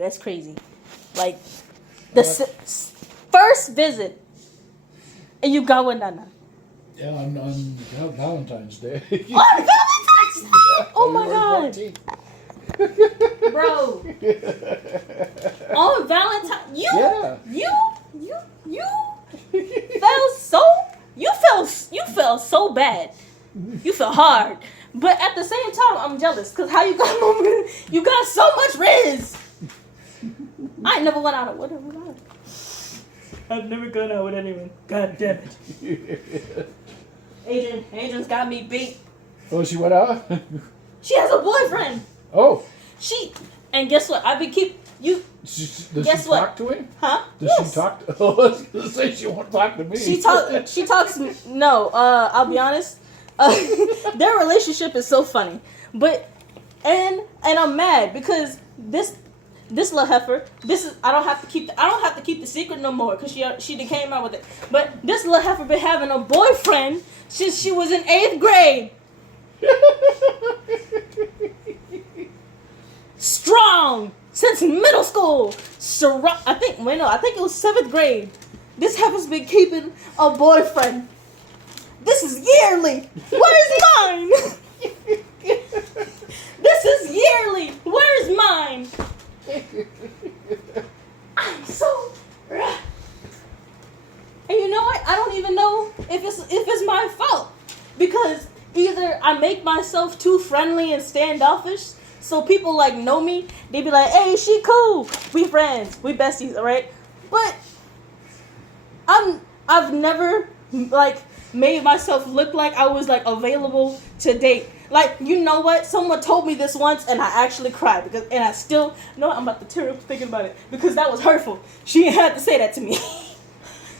That's crazy. Like, the first visit, and you got with Nana. Yeah, on Valentine's Day. On Valentine's Day! Oh my God. Bro. On Valentine's, you felt so bad. You felt hard. But at the same time, I'm jealous. Because how you got so much Riz. I ain't never went out with her. I've never gone out with anyone. God damn it. Adrian's got me beat. Oh, she went out? She has a boyfriend. Oh. And guess what? Does she talk to him? Huh? Does she talk to... Oh, I was going to say she won't talk to me. She talks... No, I'll be honest. Their relationship is so funny. But... And I'm mad because this little heifer, I don't have to keep the secret no more because she came out with it. But this little heifer been having a boyfriend since she was in 8th grade. Strong since middle school. I think it was 7th grade. This heifer's been keeping a boyfriend. This is yearly. Where's mine? This is yearly. Where's mine? I'm so. And you know what? I don't even know if it's my fault because either I make myself too friendly and standoffish, so people like know me. They be like, "Hey, she cool. We friends. We besties, all right?" But I've never like made myself look like I was like available to date. Like, you know what? Someone told me this once and I actually cried and I still I'm about to tear up thinking about it because that was hurtful. She had to say that to me.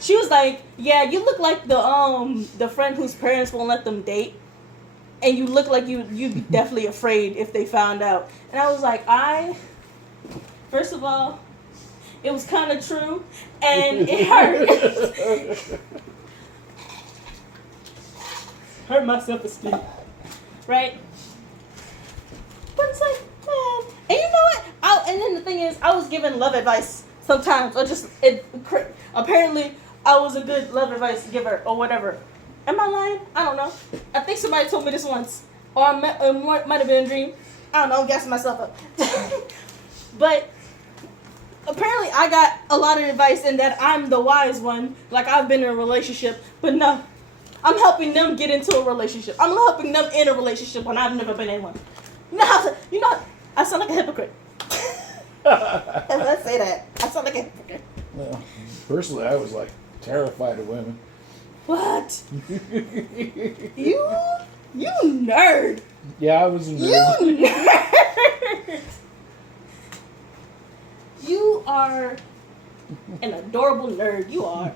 She was like, "Yeah, you look like the friend whose parents won't let them date. And you look like you'd be definitely afraid if they found out." And I was like, first of all, it was kind of true and it hurt. Hurt my self-esteem. Right? But it's like, man. And you know what? And then the thing is, I was giving love advice sometimes. Or apparently, I was a good love advice giver or whatever. Am I lying? I don't know. I think somebody told me this once. Or it might have been a dream. I don't know. I'm gassing myself up. But apparently, I got a lot of advice in that I'm the wise one. Like, I've been in a relationship. But no. I'm helping them get into a relationship. I'm helping them in a relationship when I've never been in one. You know, I sound like a hypocrite. Let's say that. I sound like a hypocrite. Well, personally, I was like terrified of women. What? You nerd. Yeah, I was a nerd. You nerd. You are an adorable nerd. You are.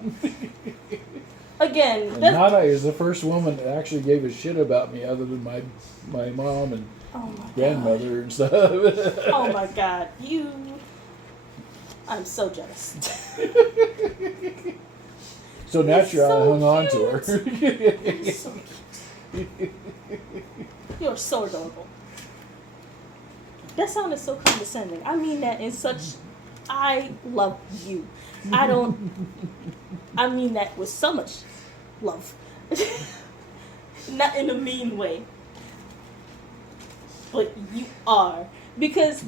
Again, Nana is the first woman that actually gave a shit about me other than my mom and grandmother and stuff. Oh my God. I'm so jealous. So naturally, I hung on to her. You're so cute. You're so adorable. That sounded so condescending. I mean that in such... I love you. I mean that with so much love. Not in a mean way. But you are. Because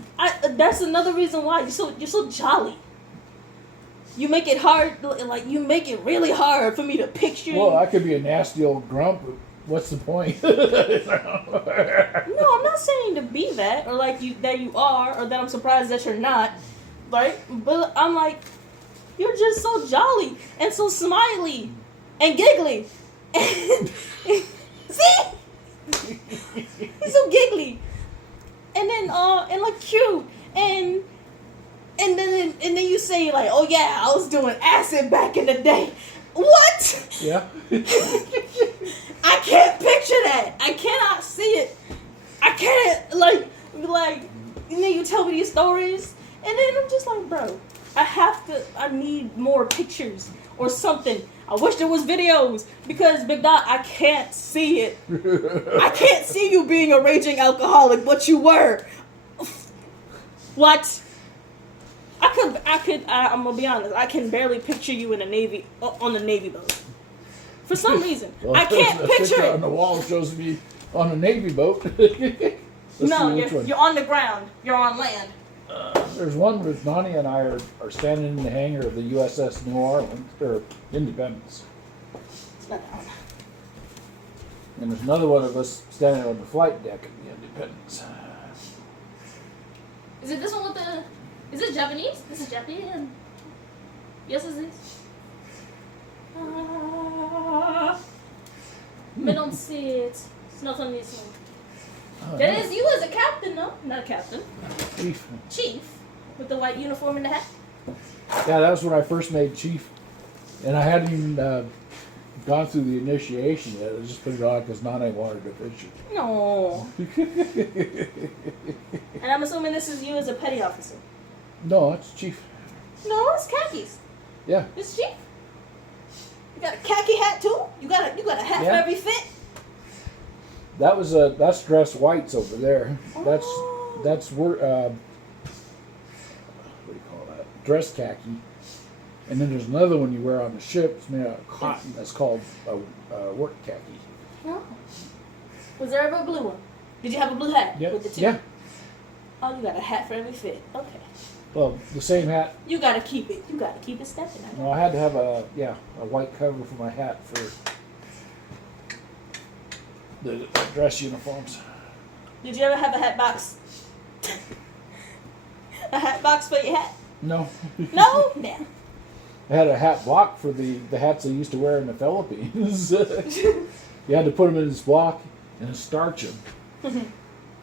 that's another reason why you're so jolly. You make it hard, like you make it really hard for me to picture you. Well, I could be a nasty old grump, but what's the point? No, I'm not saying to be that, or like that you are, or that I'm surprised that you're not, right? But I'm like, you're just so jolly and so smiley and giggly. See? He's so giggly. And then and like cute. And then you say like, "Oh yeah, I was doing acid back in the day." What? Yeah. I can't picture that. I cannot see it. I can't like and then you tell me these stories and then I'm just like, bro, I need more pictures or something. I wish there was videos because Big Dot, I can't see it. I can't see you being a raging alcoholic, but you were. What? I'm gonna be honest. I can barely picture you in a Navy on a Navy boat. For some reason, Well, I can't the picture on it. the wall shows me on a Navy boat. No, you're on the ground. You're on land. There's one where Nani and I are standing in the hangar of the USS New Orleans, or Independence. It's not that one. And there's another one of us standing on the flight deck of the Independence. Is it this one with the? Is it Japanese? This is Japanese. Yes, it is. Men don't see it. It's not on this one. Oh, That yeah. is you as a captain, no? Not a captain. Chief. Chief. With the white uniform and the hat. Yeah, that was when I first made chief. And I hadn't even gone through the initiation yet. I just put it on because Nana wanted to fish it. No. And I'm assuming this is you as a petty officer. No, it's chief. No, it's khakis. Yeah. It's chief. You got a khaki hat too? You got a hat for Yeah. every fit? That's dress whites over there. Oh. That's what do you call that? Dress khaki. And then there's another one you wear on the ship. It's made out of cotton. That's called work khaki. No. Was there ever a blue one? Did you have a blue hat with the two? Yeah. Oh, you got a hat for every fit. Okay. Well, the same hat. You gotta keep it. You gotta keep it stepping. No, I had to have a white cover for my hat for the dress uniforms. Did you ever have a hat box? A hat box for your hat? No. No? Yeah. I had a hat block for the hats I used to wear in the Philippines. You had to put them in this block and starch them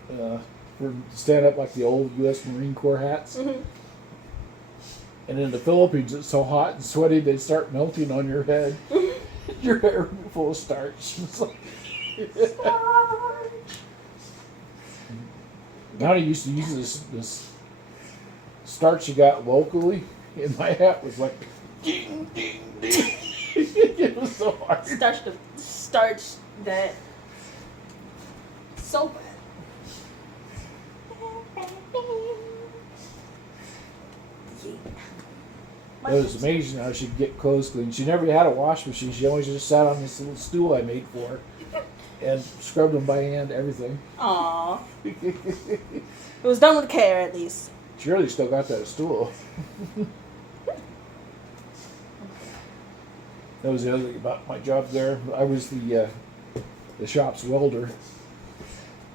for stand up like the old U.S. Marine Corps hats. Mm-hmm. And in the Philippines, it's so hot and sweaty they start melting on your head. Your hair would be full of starch. It's like Now I used to use this starch you got locally, and my hat was like ding ding ding. It was so hard. Starch that so bad. It was amazing how she'd get clothes clean. She never had a wash machine. She always just sat on this little stool I made for her and scrubbed them by hand, everything. Aww. It was done with care, at least. Shirley still got that stool. That was the other thing about my job there. I was the shop's welder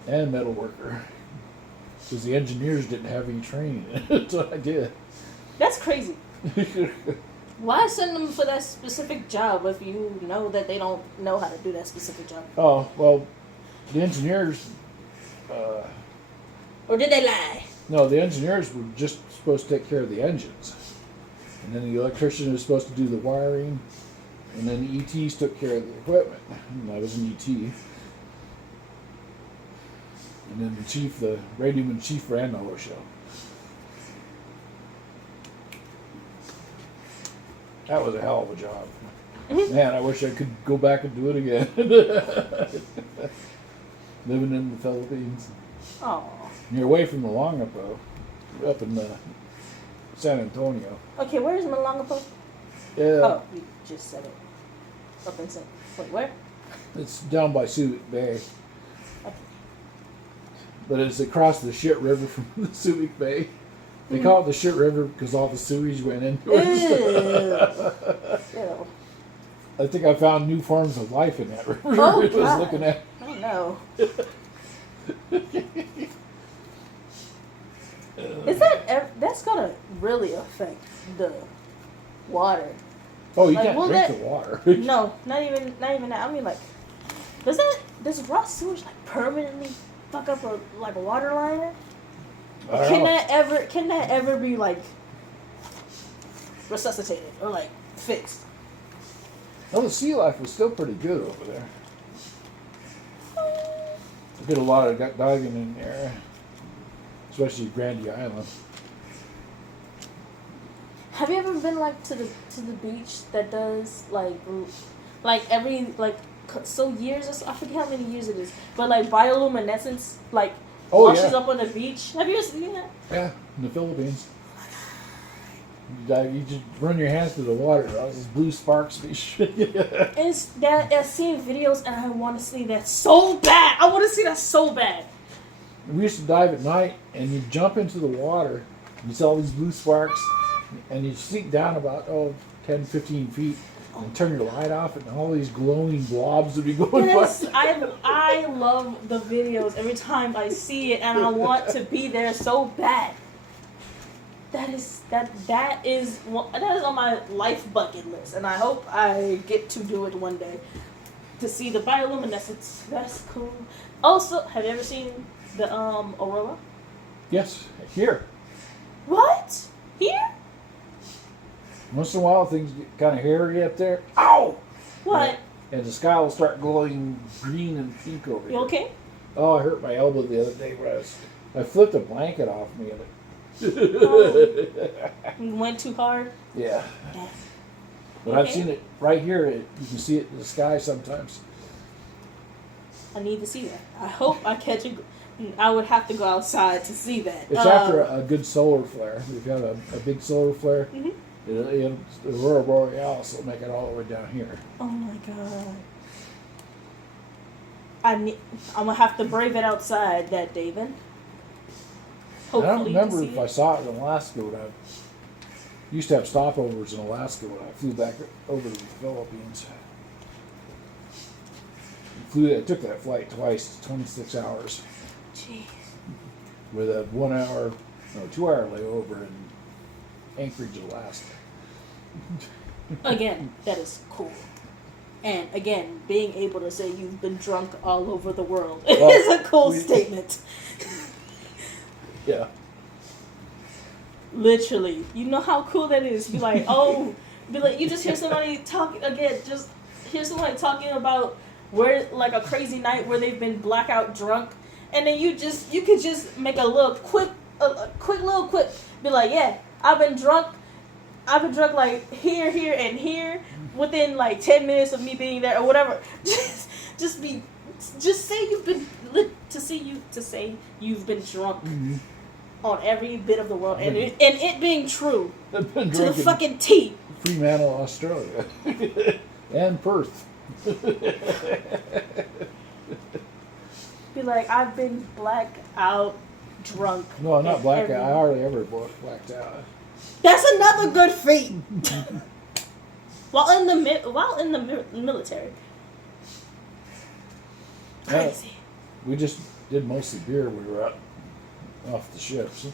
and metal worker. Because the engineers didn't have any training. That's what I did. That's crazy. Why send them for that specific job if you know that they don't know how to do that specific job? Oh, well, the engineers... Or did they lie? No, the engineers were just supposed to take care of the engines. And then the electrician was supposed to do the wiring. And then the ETs took care of the equipment. And I was an ET. And then the radioman chief ran the whole show. That was a hell of a job. Man, I wish I could go back and do it again. Living in the Philippines. Oh. You're away from Malongapo, up in San Antonio. Okay, where is Malangapo? Yeah, Oh, you just said it. Up in San... Wait, where? it's down by Subic Bay. But it's across the shit river from the Subic Bay. They call it the shit river because all the sewage went into it. Ew. I think I found new forms of life in that river. Oh, It was God. looking at. Oh, no. Is that's gonna really affect the water? Oh, you Like, can't will drink that- the water. No, not even that. I mean, like, does raw sewage like permanently fuck up a water line? I don't Can know. that ever be like resuscitated or like fixed? Well, the sea life was still pretty good over there. I did a lot of diving in there, especially Grandy Island. Have you ever been like to the beach that does like every so years or so, I forget how many years it is, but like bioluminescence like Oh, washes yeah. up on the beach? Have you ever seen that? Yeah, in the Philippines. You just run your hands through the water. All these blue sparks. It's that I've seen videos and I want to see that so bad. I want to see that so bad. We used to dive at night, and you jump into the water. You see all these blue sparks, and you sink down about 10, 15 feet, and turn your light off, and all these glowing blobs would be going Yes, by. I love the videos every time I see it, and I want to be there so bad. That is on my life bucket list, and I hope I get to do it one day. To see the bioluminescence, that's cool. Also, have you ever seen the aurora? Yes, here. What? Here? Once in a while, things get kind of hairy up there. Ow! What? And the sky will start glowing green and pink over You here. okay? Oh, I hurt my elbow the other day when I flipped a blanket off me. And You went too hard? Yeah. Yeah. But I've Okay. seen it right here. You can see it in the sky sometimes. I need to see that. I hope I catch it. I would have to go outside to see that. It's after a good solar flare. If you have a big solar flare, Mhm. the aurora borealis will make it all the way down here. Oh my god. I'm gonna have to brave it outside that day then. And I don't Hopefully remember to see if I it. saw it in Alaska when I used to have stopovers in Alaska when I flew back over to the Philippines. I took that flight twice, 26 hours, Jeez. with a 2-hour layover in Anchorage, Alaska. Again, that is cool. And again, being able to say you've been drunk all over the world Well, is a cool statement. Yeah. Literally. You know how cool that is? Be like, you just hear somebody talking, again, just hear somebody talking about where, like a crazy night where they've been blackout drunk, and then you could just make a little quick little quip. Be like, yeah, I've been drunk like here, and here within like 10 minutes of me being there or whatever. Just say you've been say you've been drunk on every bit of the world, and it being true I've been to the drunk in fucking T. Fremantle, Australia, and Perth. Be like, I've been blackout drunk. No, I'm not at blackout. every- I hardly ever blacked out. That's another good feat. while in the military. Crazy. We just did mostly beer. We were up off the ships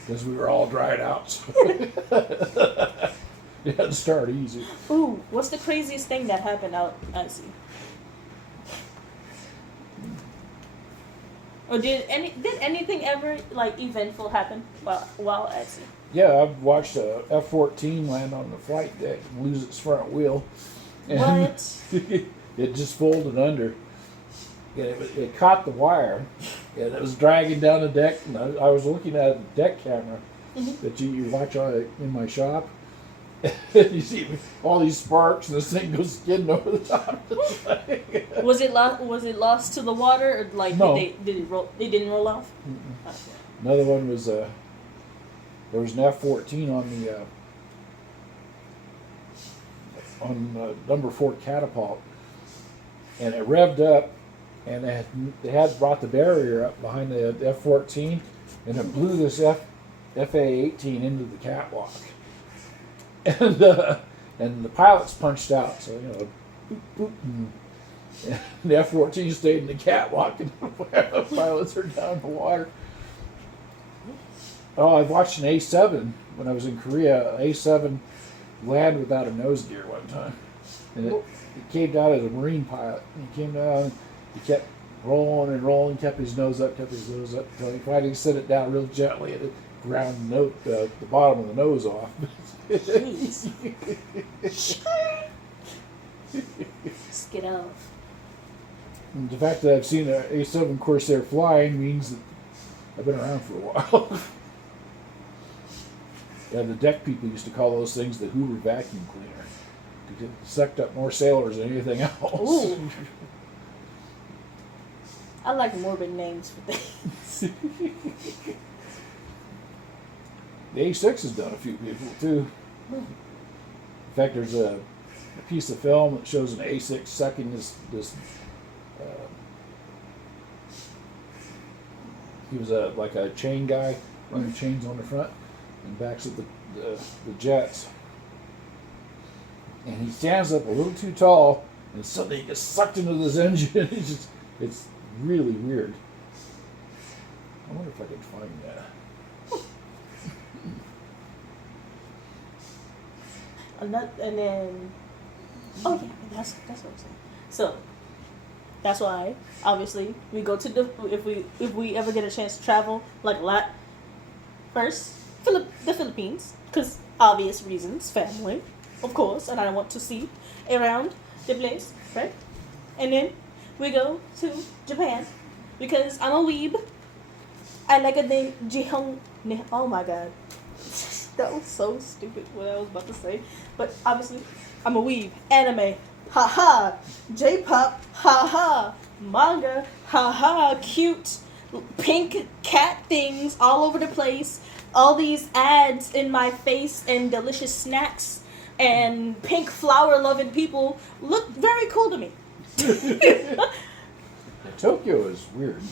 because we were all dried out. So you had to start easy. Ooh, what's the craziest thing that happened out at sea? Or did anything ever like eventful happen while at sea? Yeah, I've watched a F-14 land on the flight deck and lose its front wheel. And What? it just folded under. And it caught the wire, and it was dragging down the deck. And I was looking at a deck camera that you watch in my shop. You see all these sparks, and this thing goes skidding over the top. Was it lost to the water, or like No. did it roll? They didn't roll off. Okay. Another one was there was an F-14 on number 4 catapult, and it revved up, and they had brought the barrier up behind the F-14, and it blew this FA-18 into the catwalk, and the pilots punched out, so boop, boop, and the F-14 stayed in the catwalk, and the pilots are down in the water. Oh, I've watched an A-7 when I was in Korea. An A-7 land without a nose gear one time, and it came down as a Marine pilot. And he came down, he kept rolling and rolling, kept his nose up, until he finally set it down real gently, and it ground the bottom of the nose off. Jeez. Just get out. And the fact that I've seen an A-7 Corsair flying means that I've been around for a while. Yeah, the deck people used to call those things the Hoover vacuum cleaner, because it sucked up more sailors than anything else. Ooh. I like morbid names for things. The A6 has done a few people too. In fact, there's a piece of film that shows an A6 sucking this. He was like a chain guy, running chains on the front and backs at the jets. And he stands up a little too tall, and suddenly he gets sucked into this engine. It's really weird. I wonder if I could find that. And then, oh yeah, that's what I'm saying. So that's why, obviously, we go to if we ever get a chance to travel like a lot. First, the Philippines, because obvious reasons, family, of course, and I want to see around the place, right? And then we go to Japan, because I'm a weeb. I like a name Jihong. Oh my god, that was so stupid what I was about to say. But obviously, I'm a weeb. Anime, haha. J-pop, haha. Manga, haha. Cute pink cat things all over the place. All these ads in my face and delicious snacks and pink flower loving people look very cool to me. Tokyo is weird.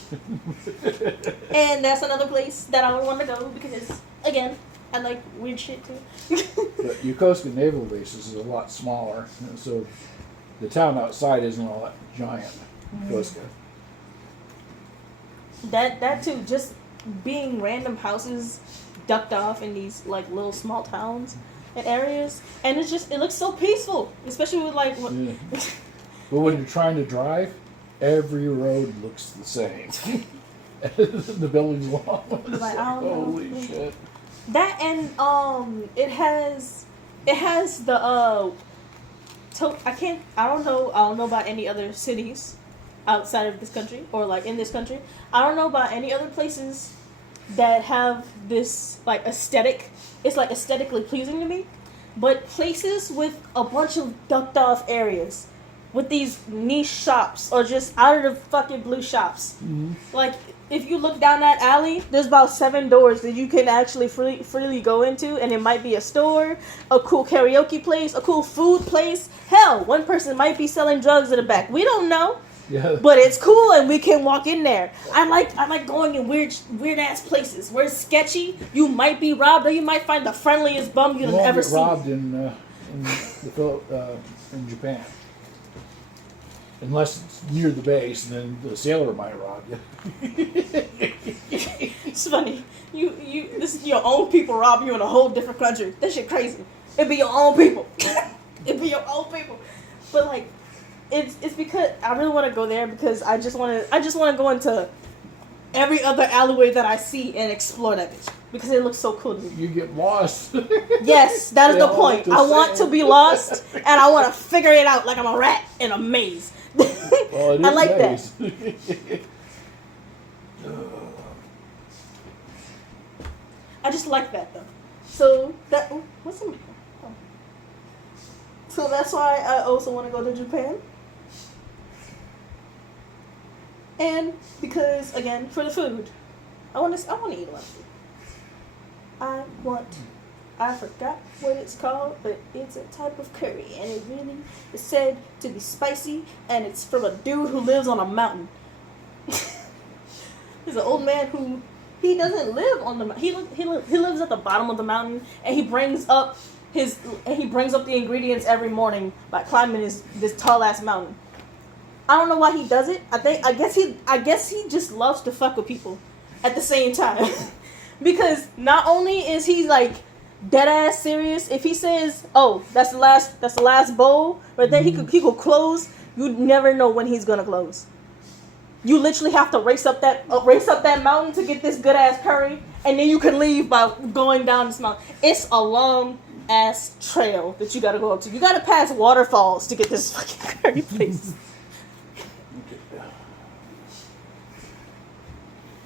And that's another place that I would want to go because, again, I like weird shit too. But Yokosuka Naval Base is a lot smaller, so the town outside isn't all that giant. Yokosuka. That too, just being random houses ducked off in these like little small towns and areas, and it looks so peaceful, especially with like. Yeah. But when you're trying to drive, every road looks the same. The buildings long. It's Like, I don't know. holy shit. That and it has the I don't know about any other cities outside of this country or like in this country. I don't know about any other places that have this like aesthetic. It's like aesthetically pleasing to me, but places with a bunch of ducked off areas with these niche shops or just out of the fucking blue shops. Mm-hmm. Like, if you look down that alley, there's about 7 doors that you can actually freely go into, and it might be a store, a cool karaoke place, a cool food place. Hell, one person might be selling drugs in the back. We don't know, Yeah. but it's cool, and we can walk in there. I like going in weird ass places where it's sketchy. You might be robbed, or you might find the friendliest bum you've won't ever get seen. robbed in Japan. Unless it's near the base, and then the sailor might rob you. It's funny. This is your own people rob you in a whole different country. That shit crazy. It'd be your own people. It'd be your own people. But like, it's because I really want to go there because I just want to go into every other alleyway that I see and explore that bitch because it looks so cool to me. You get lost. Yes, that is They the all point. look the I want same. to be lost and I want to figure it out like I'm a rat in a maze. Well, it is I like nice. that. I just like that though. So that what's in oh. So that's why I also want to go to Japan. And because again, for the food, I want to eat a lot of food. I forgot what it's called, but it's a type of curry, and it really is said to be spicy, and it's from a dude who lives on a mountain. He's an old man who he doesn't live on the he lives at the bottom of the mountain, and he brings up the ingredients every morning by climbing this tall ass mountain. I don't know why he does it. I guess he just loves to fuck with people at the same time. Because not only is he like dead ass serious, if he says, "Oh, that's the last bowl," but then he could close. You never know when he's gonna close. You literally have to race up that mountain to get this good ass curry, and then you can leave by going down this mountain. It's a long ass trail that you gotta go up to. You gotta pass waterfalls to get this fucking curry place.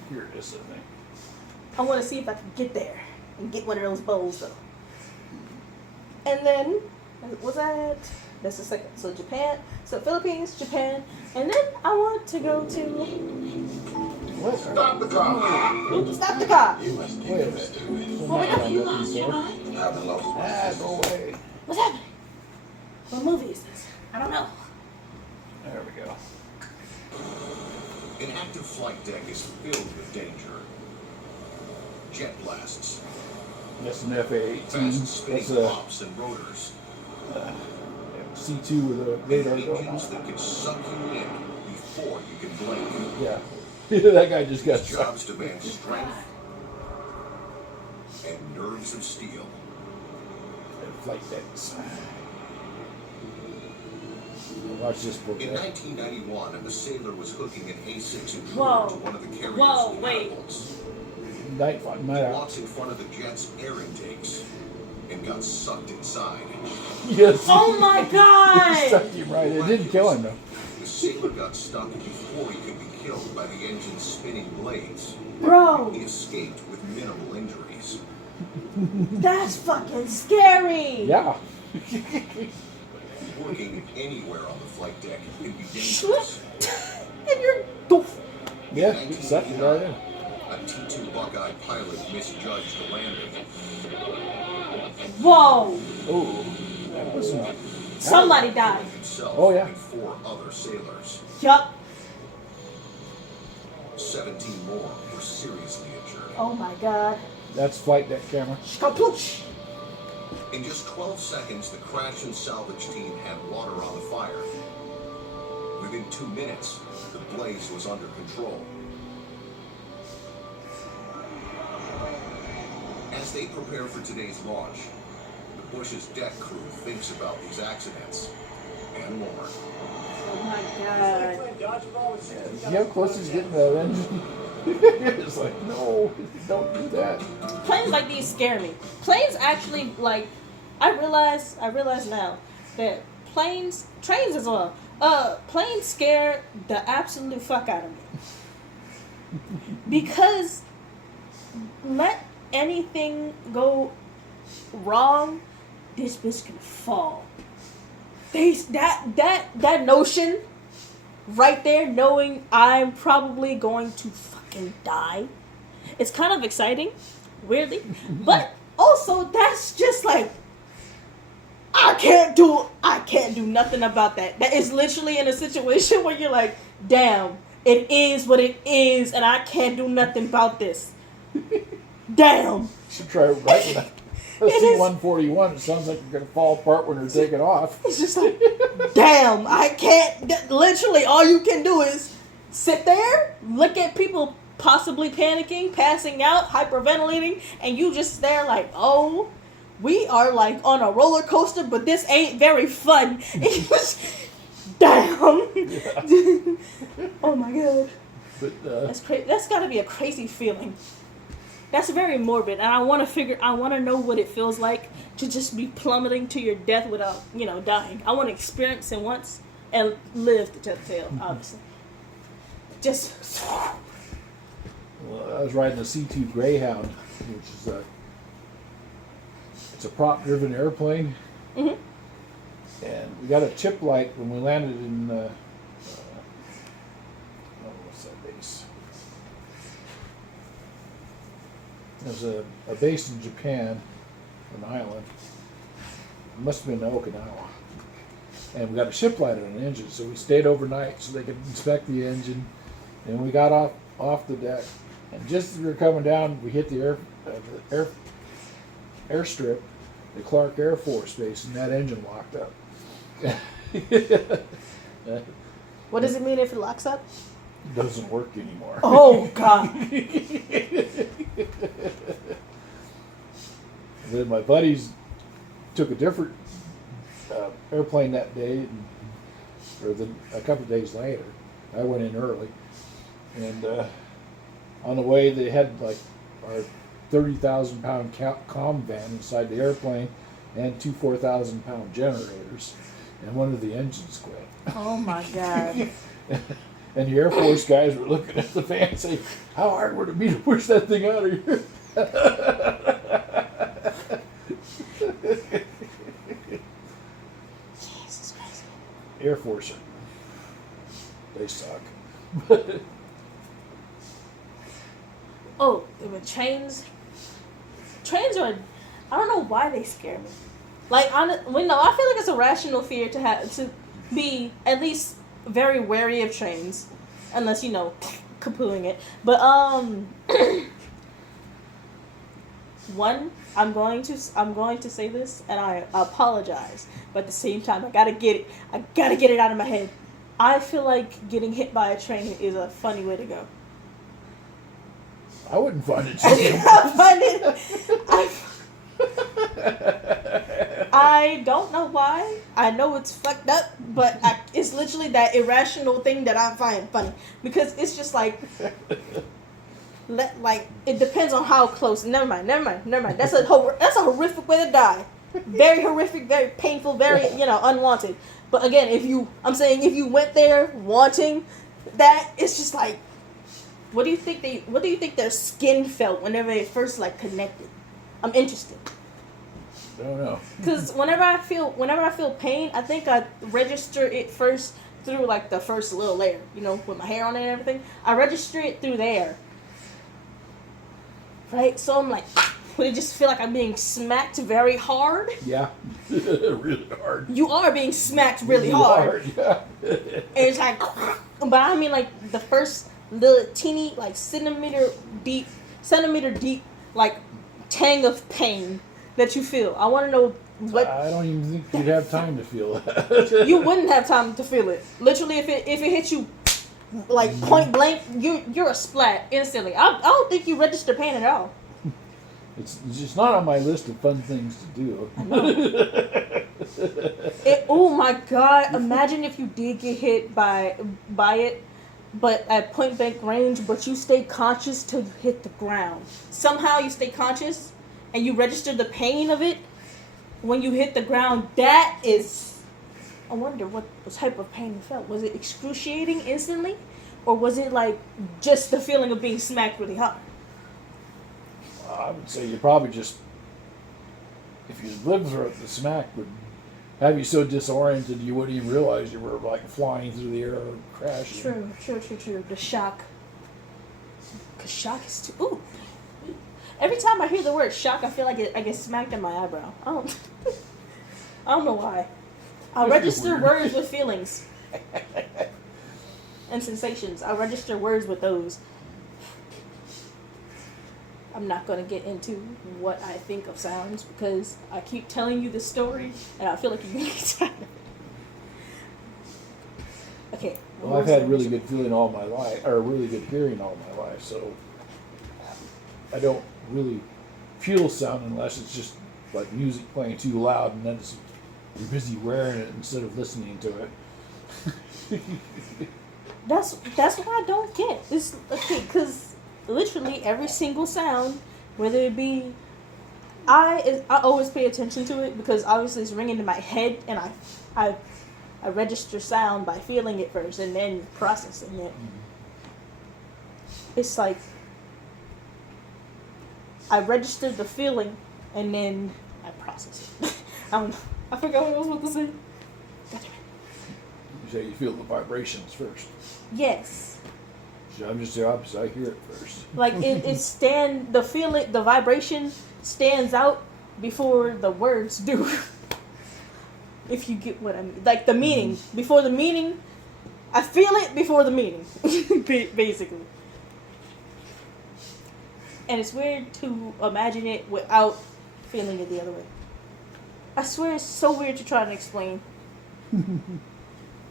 Here it is, I think. I want to see if I can get there and get one of those bowls though. And then, that's the second. So Japan, so Philippines, Japan, and then I want to go to. What? Stop the car. Stop the car. You must Wait a need minute. What we not got? what I'm looking for. I haven't lost my Ah, go away. What's happening? What movie is this? I don't know. There we go. An active flight deck is filled with danger. Jet blasts, That's an FA-18. fast spinning That's a pops and rotors, C2 with a and radar going engines on. that can suck you in before you can blink. Yeah. That guy just got These sucked. jobs demand strength and nerves of steel. And flight decks. Watch this book. In 1991, a sailor was hooking an A6 intruder Whoa. to one of the carrier's Whoa, wait. catapults. Night He out. walked in front of the jet's air intakes and got sucked inside. Yes. Oh my He god! sucked him right. It didn't kill him though. The sailor got stuck before he could be killed by the engine's spinning blades. Bro, He escaped with minimal injuries. that's fucking scary! Yeah. Working anywhere on the flight deck can be dangerous. And you're doof. Yeah. He sucked it right in. A T-2 Buckeye pilot misjudged the landing. Whoa! Oh. That wasn't. Somebody died. Himself Oh, yeah. and 4 other sailors. Yup. 17 more were seriously injured. Oh my god. That's flight deck camera. Shkapooch. In just 12 seconds, the crash and salvage team had water on the fire. Within 2 minutes, the blaze was under control. As they prepare for today's launch, the Bush's deck crew thinks about these accidents and more. Oh my god. See how close he's getting to that engine? It's like, no, don't do that. Planes like these scare me. Planes actually, like, I realize now that trains as well, planes scare the absolute fuck out of me. Because let anything go wrong, this bitch can fall. That notion right there, knowing I'm probably going to fucking die, it's kind of exciting, weirdly, but also that's just like I can't do nothing about that. That is literally in a situation where you're like, damn, it is what it is, and I can't do nothing about this. Damn. You should try writing that. A It is- C-141, it sounds like you're going to fall apart when they're taking off. It's just like, damn, I can't. Literally, all you can do is sit there, look at people possibly panicking, passing out, hyperventilating, and you just there like, oh, we are like on a roller coaster, but this ain't very fun. Damn. Oh my god. But That's crazy. That's got to be a crazy feeling. That's very morbid, and I want to know what it feels like to just be plummeting to your death without, dying. I want to experience it once and live to tell the tale, obviously. Just, well, I was riding a C-2 Greyhound, which is it's a prop-driven airplane, mhm. and we got a chip light when we landed in what's that base? There's a base in Japan, an island. It must have been Okinawa. And we got a ship light on an engine, so we stayed overnight so they could inspect the engine. And we got off the deck, and just as we were coming down, we hit the airstrip, the Clark Air Force Base, and that engine locked up. It What does it mean if it locks up? doesn't work anymore. Oh god. Then my buddies took a different airplane that day, a couple of days later. I went in early, and on the way they had like our 30,000-pound comm van inside the airplane and 2 4,000-pound generators, and one of the engines quit. Oh my god. And the Air Force guys were looking at the van saying, how hard would it be to push that thing out of here? Jesus Christ. Air Force, they suck. Oh, with trains trains are. I don't know why they scare me. Like I feel like it's a rational fear to be at least very wary of trains, unless kapooing it. But one, I'm going to say this, and I apologize, but at the same time, I gotta get it out of my head. I feel like getting hit by a train is a funny way to go. I wouldn't find it so. I don't know why. I know it's fucked up, but it's literally that irrational thing that I find funny, because it's just like, it depends on how close. Never mind. That's a horrific way to die. Very horrific, very painful, very unwanted. But again, if you went there wanting that, it's just like, what do you think their skin felt whenever they first connected? I'm interested. I don't know. Because whenever I feel pain, I think I register it first through the first little layer, with my hair on it and everything. I register it through there. Right? So I'm like, would it just feel like I'm being smacked very hard? Yeah. Really hard. You are being smacked really hard. Yeah. And it's like, but I mean the first little teeny centimeter deep tang of pain that you feel. I want to know what. I don't even think you'd have time to feel that. You wouldn't have time to feel it. Literally, if it hits you point blank, you're a splat instantly. I don't think you register pain at all. It's just not on my list of fun things to do. I know. Oh my god! Imagine if you did get hit by it, but at point blank range, but you stay conscious till you hit the ground. Somehow you stay conscious, and you register the pain of it when you hit the ground. That is, I wonder what type of pain you felt. Was it excruciating instantly, or was it just the feeling of being smacked really hard? I would say you probably just, if you lived through it, the smack would have you so disoriented you wouldn't even realize you were flying through the air or crashing. True. The shock. Because shock is too. Ooh. Every time I hear the word shock, I feel like I get smacked in my eyebrow. I don't know why. I register words with feelings and sensations. I register words with those. I'm not going to get into what I think of sounds because I keep telling you the story and I feel like you're going to get tired of it. Okay. Well, I've had really good feeling all my life, or really good hearing all my life, so I don't really feel sound unless it's just music playing too loud, and then you're busy wearing it instead of listening to it. That's what I don't get. It's okay because literally every single sound, whether it be, I always pay attention to it because obviously it's ringing in my head, and I register sound by feeling it first and then processing it. It's like I registered the feeling and then I process it. I don't know. I forgot what I was about to say. You say you feel the vibrations first. Yes. I'm just the opposite. I hear it first. The vibration stands out before the words do. If you get what I mean. The meaning. Before the meaning, I feel it before the meaning. Basically. And it's weird to imagine it without feeling it the other way. I swear it's so weird to try and explain.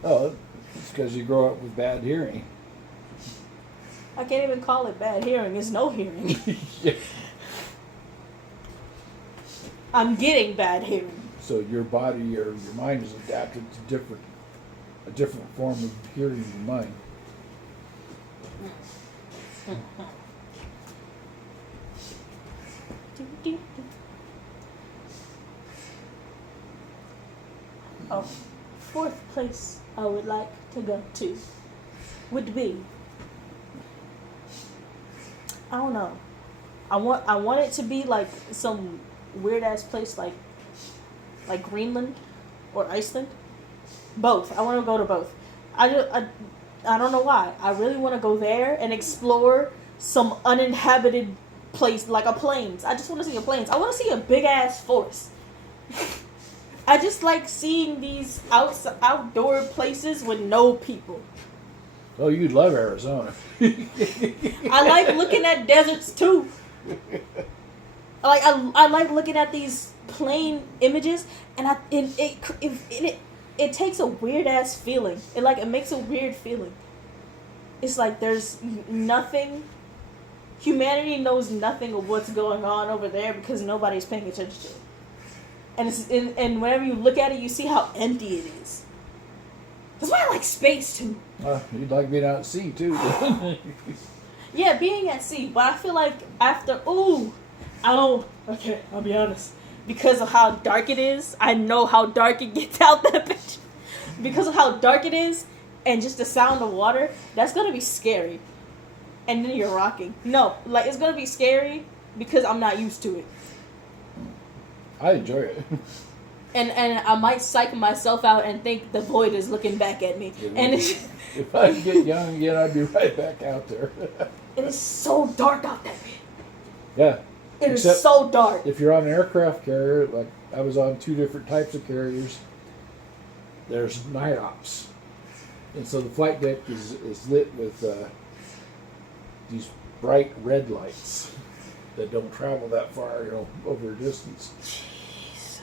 Oh, it's because you grow up with bad hearing. I can't even call it bad hearing. It's no hearing. Yeah. I'm getting bad hearing. So your body or your mind is adapted to a different form of hearing than mine. Oh, fourth place I would like to go to would be, I don't know. I want it to be some weird ass place like Greenland or Iceland. Both. I want to go to both. I don't know why. I really want to go there and explore some uninhabited place like a plains. I just want to see a plains. I want to see a big ass forest. I just like seeing these outdoor places with no people. Oh, you'd love Arizona. I like looking at deserts too. I like looking at these plain images, and it takes a weird ass feeling. It makes a weird feeling. It's like there's nothing. Humanity knows nothing of what's going on over there because nobody's paying attention to it. And whenever you look at it, you see how empty it is. That's why I like space too. You'd like being out at sea too. Yeah, being at sea, but I feel like I'll be honest. Because of how dark it is, I know how dark it gets out that bitch. Because of how dark it is, and just the sound of water, that's gonna be scary. And then you're rocking. No, like, it's gonna be scary because I'm not used to it. I enjoy it. And I might psych myself out and think the void is looking back at me. And If I could get young again, I'd be right back out there. it is so dark out there. Yeah. It is Except so dark. if you're on an aircraft carrier, like I was on 2 different types of carriers, there's night ops. And so the flight deck is lit with these bright red lights that don't travel that far, over a distance. Jeez.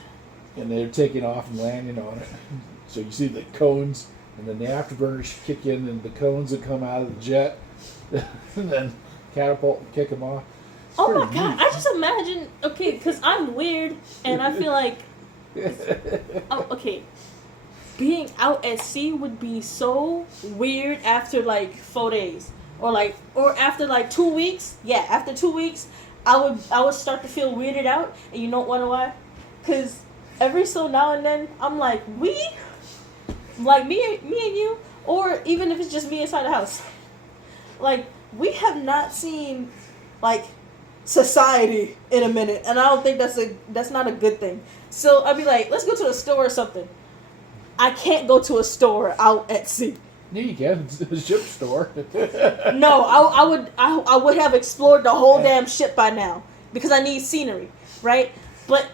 And they're taking off and landing on it. So you see the cones, and then the afterburners kick in, and the cones that come out of the jet, and then catapult and kick them off. It's Oh my pretty god, neat. I just imagine, okay, because I'm weird, and I feel like, being out at sea would be so weird after like 4 days. Or after like 2 weeks. Yeah, after 2 weeks, I would start to feel weirded out, and you don't wonder why? Because every so now and then, I'm like, me and you, or even if it's just me inside the house. Like, we have not seen, like, society in a minute, and I don't think that's not a good thing. So I'd be like, let's go to the store or something. I can't go to a store out at sea. Yeah, you can. It's a ship store. No, I would have explored the whole damn ship by now because I need scenery, right? But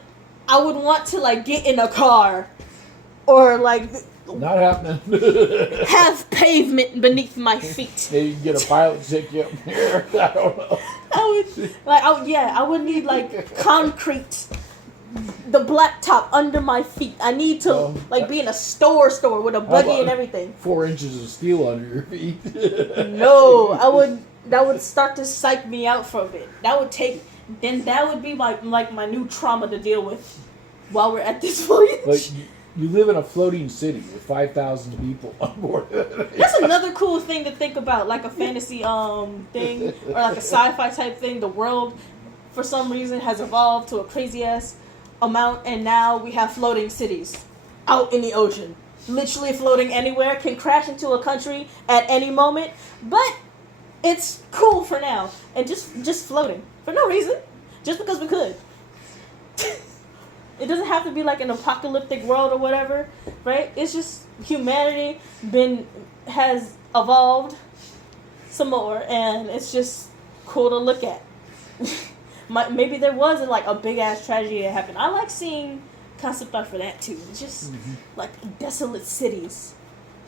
I would want to like get in a car or like Not happening. have pavement beneath my feet. Maybe you can get a pilot to take you up here. I don't know. I would need like concrete, the blacktop under my feet. I need to be in a store with a buggy and everything. 4 inches of steel under your feet. No, that would start to psych me out for a bit. That would be my new trauma to deal with while we're at this voyage. Like you live in a floating city with 5,000 people on board. That's another cool thing to think about, like a fantasy thing or like a sci-fi type thing. The world, for some reason, has evolved to a crazy ass amount, and now we have floating cities out in the ocean, literally floating anywhere. Can crash into a country at any moment, but it's cool for now, and just floating for no reason, just because we could. It doesn't have to be like an apocalyptic world or whatever, right? It's just humanity has evolved some more, and it's just cool to look at. Maybe there wasn't like a big ass tragedy that happened. I like seeing concept art for that too. It's just like desolate cities.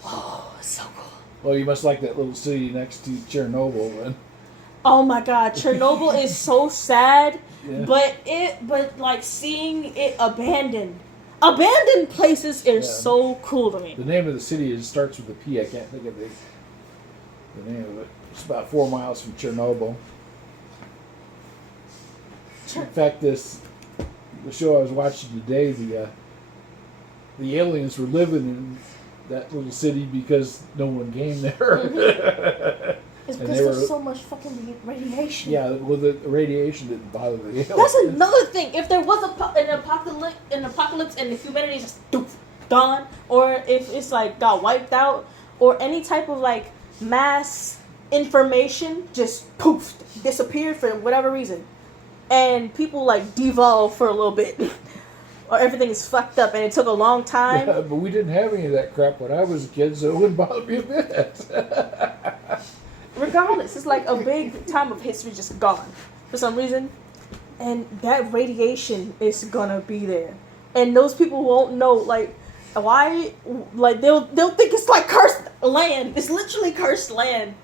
Oh, it's so cool. Well, you must like that little city next to Chernobyl, then. Oh my god, Chernobyl is so sad. Yeah. But like seeing it abandoned places is so cool to me. The name of the city starts with a P. I can't think of the name of it. It's about 4 miles from Chernobyl. In fact, the show I was watching today, the aliens were living in that little city because no one came there. Mm-hmm. It's because there's so much fucking radiation. Yeah, well, the radiation didn't bother the aliens. That's another thing. If there was an apocalypse and the humanity is just gone, or if it's like got wiped out, or any type of like mass information just poof disappeared for whatever reason, and people like devolve for a little bit, or everything is fucked up and it took a long time. Yeah, but we didn't have any of that crap when I was a kid, so it wouldn't bother me a bit. Regardless, it's like a big time of history just gone. for some reason, and that radiation is gonna be there, and those people won't know like why. Like they'll think it's like cursed land. It's literally cursed land,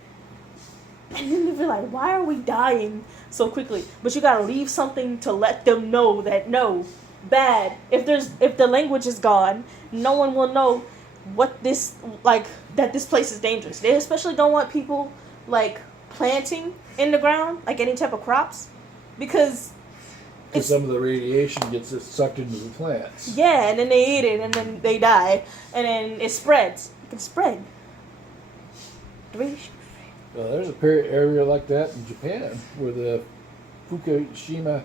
and then they'll be like, why are we dying so quickly? But you gotta leave something to let them know that no, bad. If the language is gone, no one will know what this like that this place is dangerous. They especially don't want people like planting in the ground like any type of crops because some of the radiation gets sucked into the plants. yeah, and then they eat it and then they die and then it spreads. It can spread. Well, there's a area like that in Japan where the Fukushima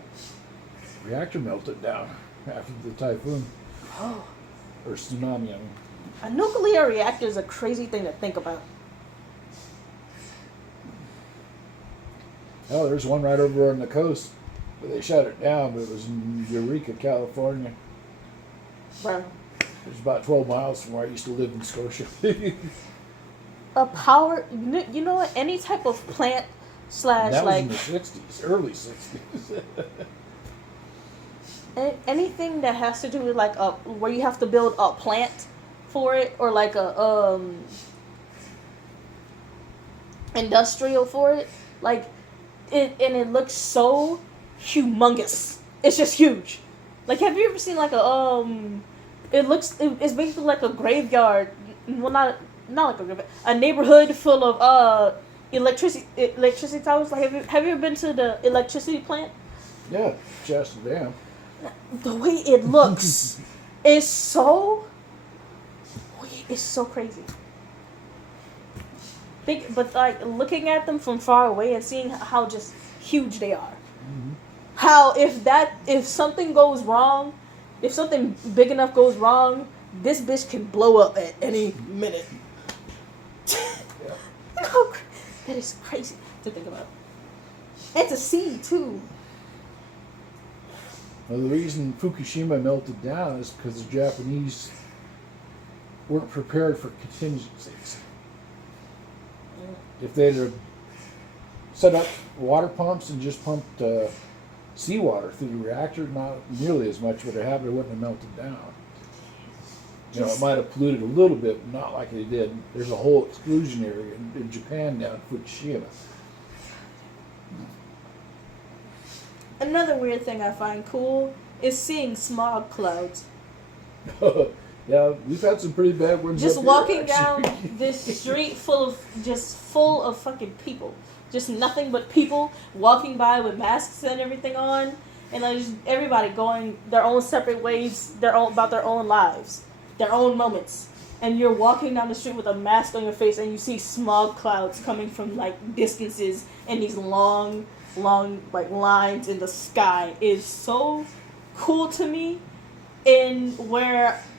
reactor melted down after the typhoon Oh, or tsunami. I mean. a nuclear reactor is a crazy thing to think about. Oh, there's one right over on the coast, but they shut it down. But it was in Eureka, California. Bro. It was about 12 miles from where I used to live in Scotia. A power, you know what? Any type of plant slash that like was in the 60s, early 60s. anything that has to do with like a where you have to build a plant for it or like a industrial for it, like it and it looks so humongous. It's just huge. Like, have you ever seen like it's basically like a graveyard. Well, not like a graveyard. A neighborhood full of electricity towers. Like, have you ever been to the electricity plant? Yeah, just damn. The way it looks is so crazy. But like looking at them from far away and seeing how just huge they are. Mm-hmm. How if something goes wrong, if something big enough goes wrong, this bitch can blow up at any minute. Yeah. That is crazy to think about. And to see too. Well, the reason Fukushima melted down is because the Japanese weren't prepared for contingencies. If they'd have set up water pumps and just pumped seawater through the reactor, not nearly as much would have happened. It wouldn't have melted down. You know, it might have polluted a little bit, but not like it did. There's a whole exclusion area in Japan down at Fukushima. Another weird thing I find cool is seeing smog clouds. Yeah, we've had some pretty bad ones. Just up here, walking actually. down this street full of fucking people. Just nothing but people walking by with masks and everything on, and like just everybody going their own separate ways, about their own lives, their own moments. And you're walking down the street with a mask on your face, and you see smog clouds coming from like distances, and these long like lines in the sky is so cool to me.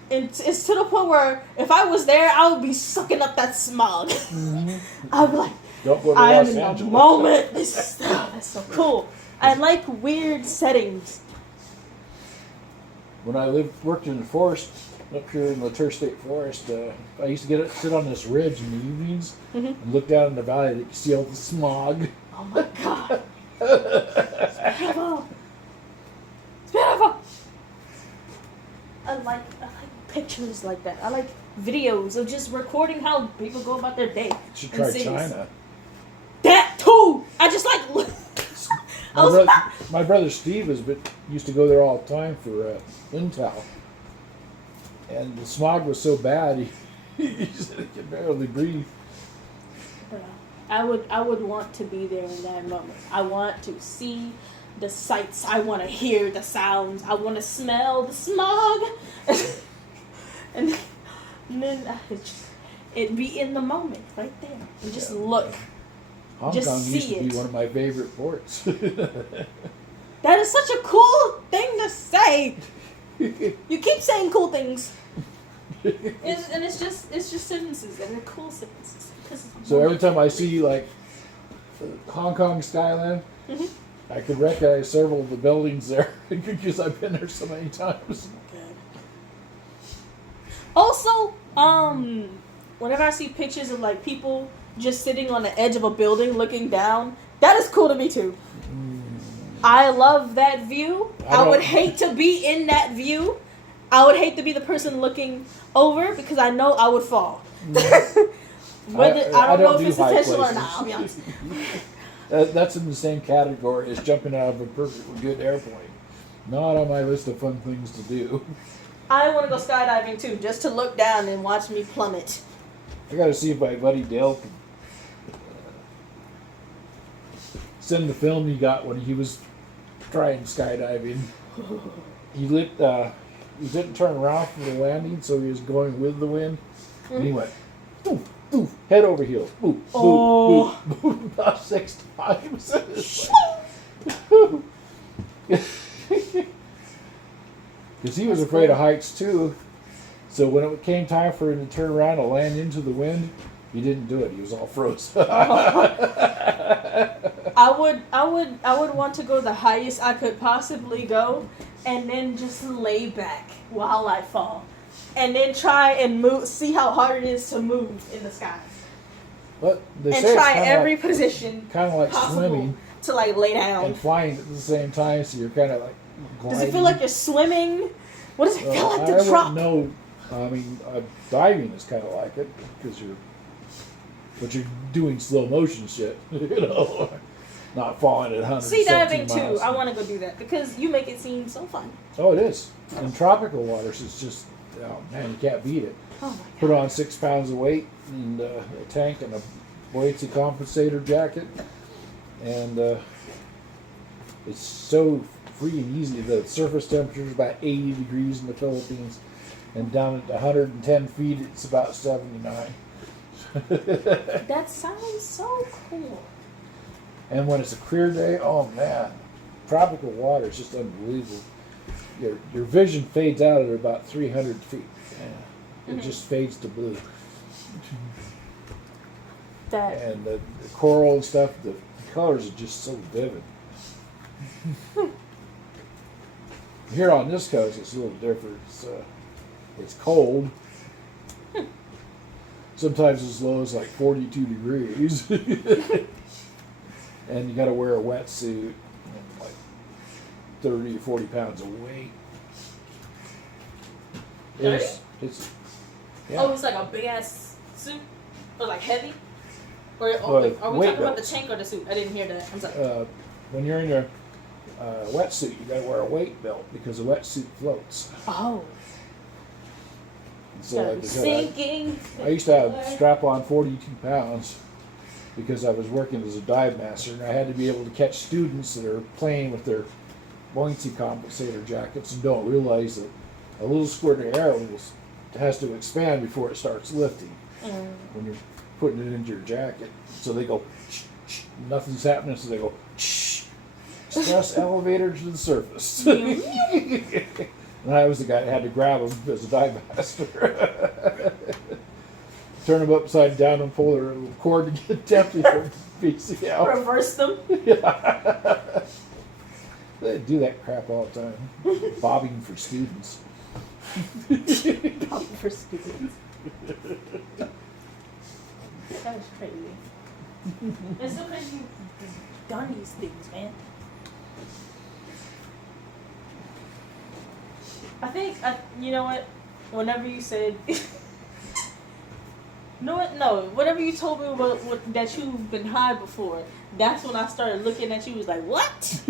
It's to the point where if I was there, I would be sucking up that smog. Mm-hmm. I'd be like, Don't go to I am Los in the Angeles. moment. That's so cool. I like weird settings. When I worked in the forest up here in the Latour State Forest, I used to sit on this ridge in the evenings Mm-hmm. and look down in the valley. You see all the smog. Oh my god. It's beautiful. It's beautiful. I like pictures like that. I like videos of just recording how people go about their day. You should in try cities. China. That too. I just like. My brother Steve used to go there all the time for Intel, and the smog was so bad he said he could barely breathe. I would want to be there in that moment. I want to see the sights. I want to hear the sounds. I want to smell the smog. and then it'd be in the moment right there. And just look. Hong Just Kong used see to be it. one of my favorite ports. That is such a cool thing to say. You keep saying cool things. It's just sentences, and they're cool sentences. So every time I see like Hong Kong skyline, Mhm. I could recognize several of the buildings there because I've been there so many times. Also, whenever I see pictures of like people just sitting on the edge of a building looking down, that is cool to me too. I love that view. I I would don't- hate to be in that view. I would hate to be the person looking over because I know I would fall. Whether, I don't know if do it's high intentional or places. not, I'll be honest. That's in the same category as jumping out of a perfectly good airplane. Not on my list of fun things to do. I want to go skydiving too, just to look down and watch me plummet. I gotta see if my buddy Dale can send the film he got when he was trying skydiving. He didn't turn around for the landing, so he was going with the wind, and he went, "Oof, oof, head over heels, boop, boop, Oh. boop, boop," about 6 times. Because he was That's afraid cool. of heights too. So when it came time for him to turn around and land into the wind, he didn't do it. He was all frozen. I would want to go the highest I could possibly go, and then just lay back while I fall, and then try and move. See how hard it is to move in the sky, But they and say try it's every position kind of like possible swimming to like lay down. and flying at the same time, so you're kind of like gliding. Does it feel like you're swimming? What does it feel like I to drop? wouldn't know. I mean, diving is kind of like it because but you're doing slow motion shit, you know, not falling at 100. Sea diving too. I want to go do that because you make it seem so fun. Oh, it is. In tropical waters, it's just, oh man, you can't beat it. Oh my Put on 6 pounds of weight and a tank and a buoyancy compensator jacket, and it's so free and easy. The surface temperature is about 80 degrees in the Philippines, and down at 110 feet, it's about 79. That sounds so cool. And when it's a clear day, oh man, tropical water is just unbelievable. Your vision fades out at about 300 feet. Yeah. It just fades to blue. That And the coral and stuff, the colors are just so vivid. Here on this coast, it's a little different. It's cold. Sometimes as low as like 42 degrees. And you got to wear a wetsuit and like 30 or 40 pounds of weight. It's yeah. Oh, it's like a big ass suit, or like heavy, or Well, are we weight talking about the belts. tank or the suit? I didn't hear that. I'm sorry. When you're in a wetsuit, you got to wear a weight belt because the wetsuit floats. Oh, So gotta like be I said, sinking. I used to have strap on 42 pounds because I was working as a dive master, and I had to be able to catch students that are playing with their buoyancy compensator jackets and don't realize that a little squirt of air has to expand before it starts lifting when you're putting it into your jacket. So they go, nothing's happening, so they go, stress elevator to the surface. And I was the guy that had to grab them as a dive master. Turn them upside down and pull their cord to get tempted from facing out. Reverse them. They do that crap all the time. Bobbing for students. Probably for students. That was crazy. It's so crazy you've done these things, man. I think, you know what? Whenever you said, whenever you told me that you've been high before, that's when I started looking at you. Was like, what?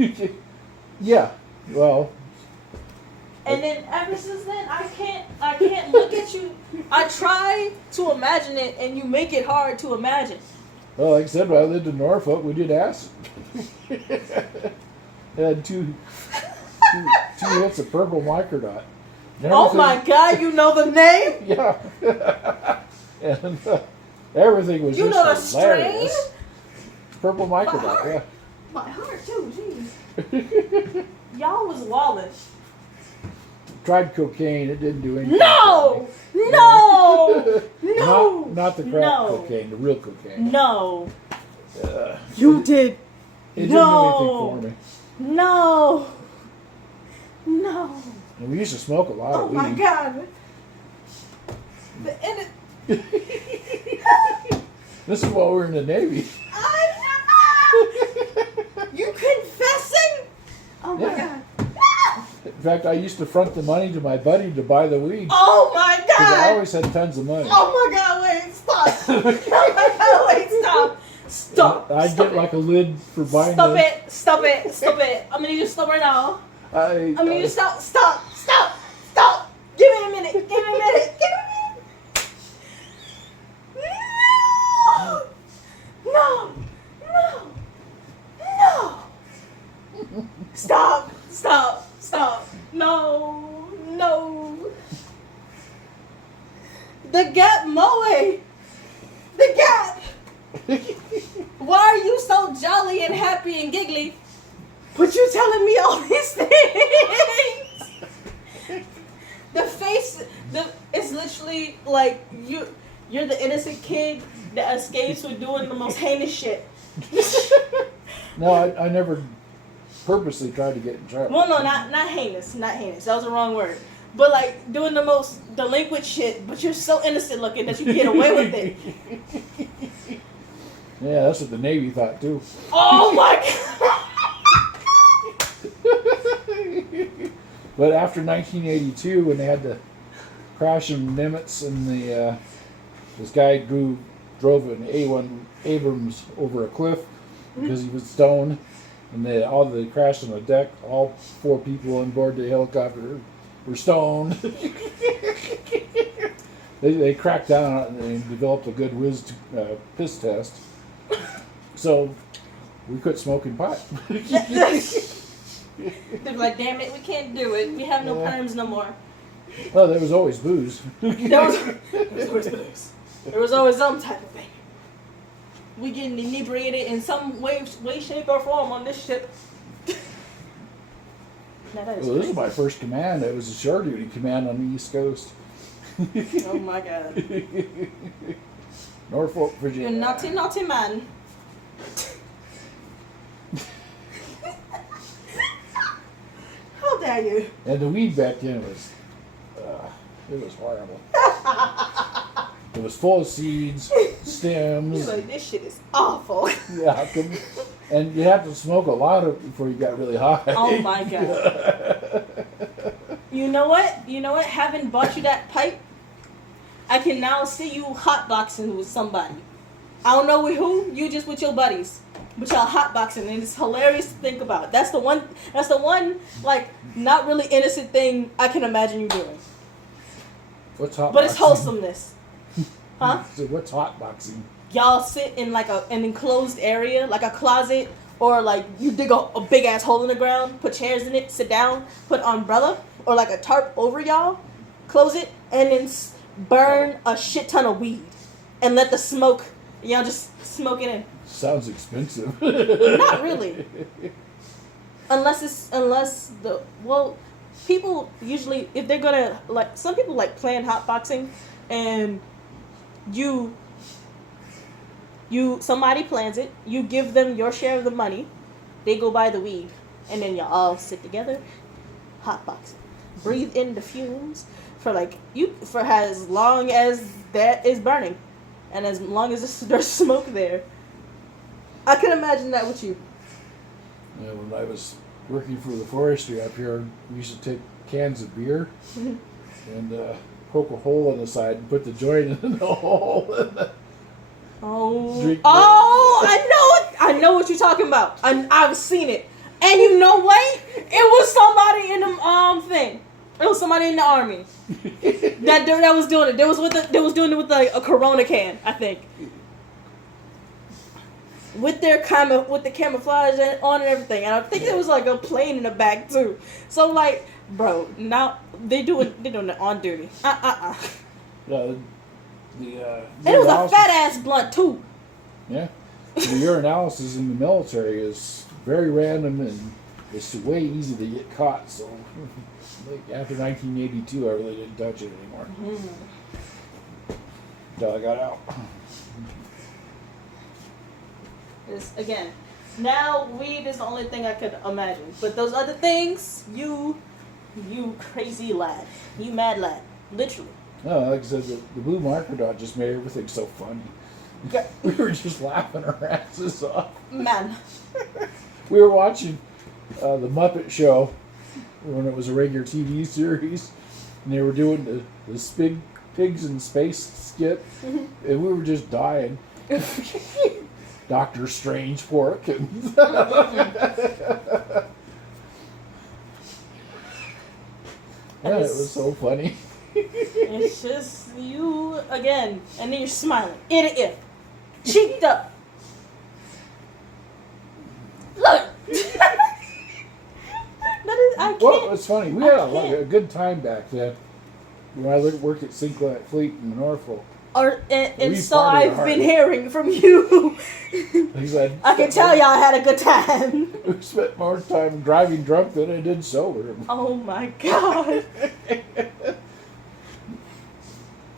Yeah. Well, And then ever since then, I can't look at you. I try to imagine it, and you make it hard to imagine. well, like I said, when I lived in Norfolk, we did acid. Had two hits of purple microdot. And Oh everything- my God! You know the name? Yeah. And everything was You just know the strain? hilarious. Purple microdot, heart. yeah. My heart too. Jeez. Y'all was walling. Tried cocaine, it didn't do anything. No! for me. No! No! Not the crack No. cocaine, the real cocaine. No. Uh, You did. it didn't No. do anything No. No. for me. And we used to smoke a lot Oh of my weed. God. And This is while we were in the Navy. you confessing? Oh my Yeah. god. In fact, I used to front the money to my buddy to buy the weed. Oh my Because I god. always had tons of money. Oh my god, wait, stop. Oh my god, wait, stop. Stop. I'd Stop get it. like a lid for buying Stop the... it. Stop it. Stop it. I'm gonna need you to stop right now. I I'm gonna need you to stop. Stop. Stop. Stop. Give me a minute. Give me a minute. Give me a minute. No. No. No. No. Stop. Stop. Stop. No. No. The Gap Moe. The Gap. Why are you so jolly and happy and giggly? But you're telling me all these things. The face, it's literally like you're the innocent kid that escapes with doing the most heinous shit. No, I never purposely tried to get in trouble. Well, no, not heinous, not heinous. That was the wrong word. But like doing the most delinquent shit, but you're so innocent looking that you get away with it. Yeah, that's what the Navy thought too. Oh my god. But after 1982, when they had the crash in Nimitz and this guy drove an A1 Abrams over a cliff because he was stoned, and they crashed on the deck. All 4 people on board the helicopter were stoned. They cracked down on it and they developed a good piss test. So we quit smoking pot. They're like, damn it, we can't do it. We have no perms no more. Well, there was always booze. There was always booze. There was always some type of thing. We getting inebriated in some way, shape, or form on this ship. Now that is Well, this is crazy. my first command. It was a shore duty command on the East Coast. Oh my god. Norfolk, Virginia. You're naughty, naughty man. How dare you? And the weed back then was, it was horrible. It was full of seeds, You're stems. like, this shit is awful. Yeah, and you have to smoke a lot of it before you got really high. Oh my god. You know what? You know what? Having bought you that pipe, I can now see you hotboxing with somebody. I don't know with who. You just with your buddies, but y'all hotboxing, and it's hilarious to think about. That's the one. Like not really innocent thing I can imagine you doing. What's hot? But it's wholesomeness, huh? So what's hot boxing? Y'all sit in like an enclosed area, like a closet, or like you dig a big ass hole in the ground, put chairs in it, sit down, put an umbrella or like a tarp over y'all, close it, and then burn a shit ton of weed, and let the smoke, y'all just smoke it in. Sounds expensive. Not really, unless people usually, if they're gonna, like, some people like plan hotboxing, and somebody plans it, you give them your share of the money, they go buy the weed, and then you all sit together, hotbox, breathe in the fumes for as long as that is burning, and as long as there's smoke there. I can imagine that with you. Yeah, when I was working for the forestry up here, we used to take cans of beer and poke a hole in the side and put the joint in the hole. Drink I know what you're talking about. I've seen it. And you know what? It was somebody in the thing. It was somebody in the army that was doing it. They was doing it with like a Corona can, I think. With the camouflage on and everything, and I think there was like a plane in the back too. So like, bro, now they're doing it on duty. The And it was a fat ass blunt too. Yeah. The urinalysis in the military is very random and it's way easy to get caught. So like after 1982, I really didn't touch it anymore. Until I got out. Again, now weed is the only thing I could imagine. But those other things, you crazy lad. You mad lad. Literally. No, like I said, the blue marker dot just made everything so funny. We were just laughing our asses off. Man. We were watching the Muppet Show when it was a regular TV series, and they were doing this big pigs in space skit, and we were just dying. Doctor Strange pork. And yeah, it was so funny. It's just you again, and then you're smiling. Idiot. Cheeked up. Look. I can't. Well, it's funny. We had I can't. a good time back then. When I worked at Sinclair Fleet in Norfolk. And We so partied I've hard. been hearing from you. He said, I can tell y'all had a good time. We spent more time driving drunk than I did sober. Oh my god.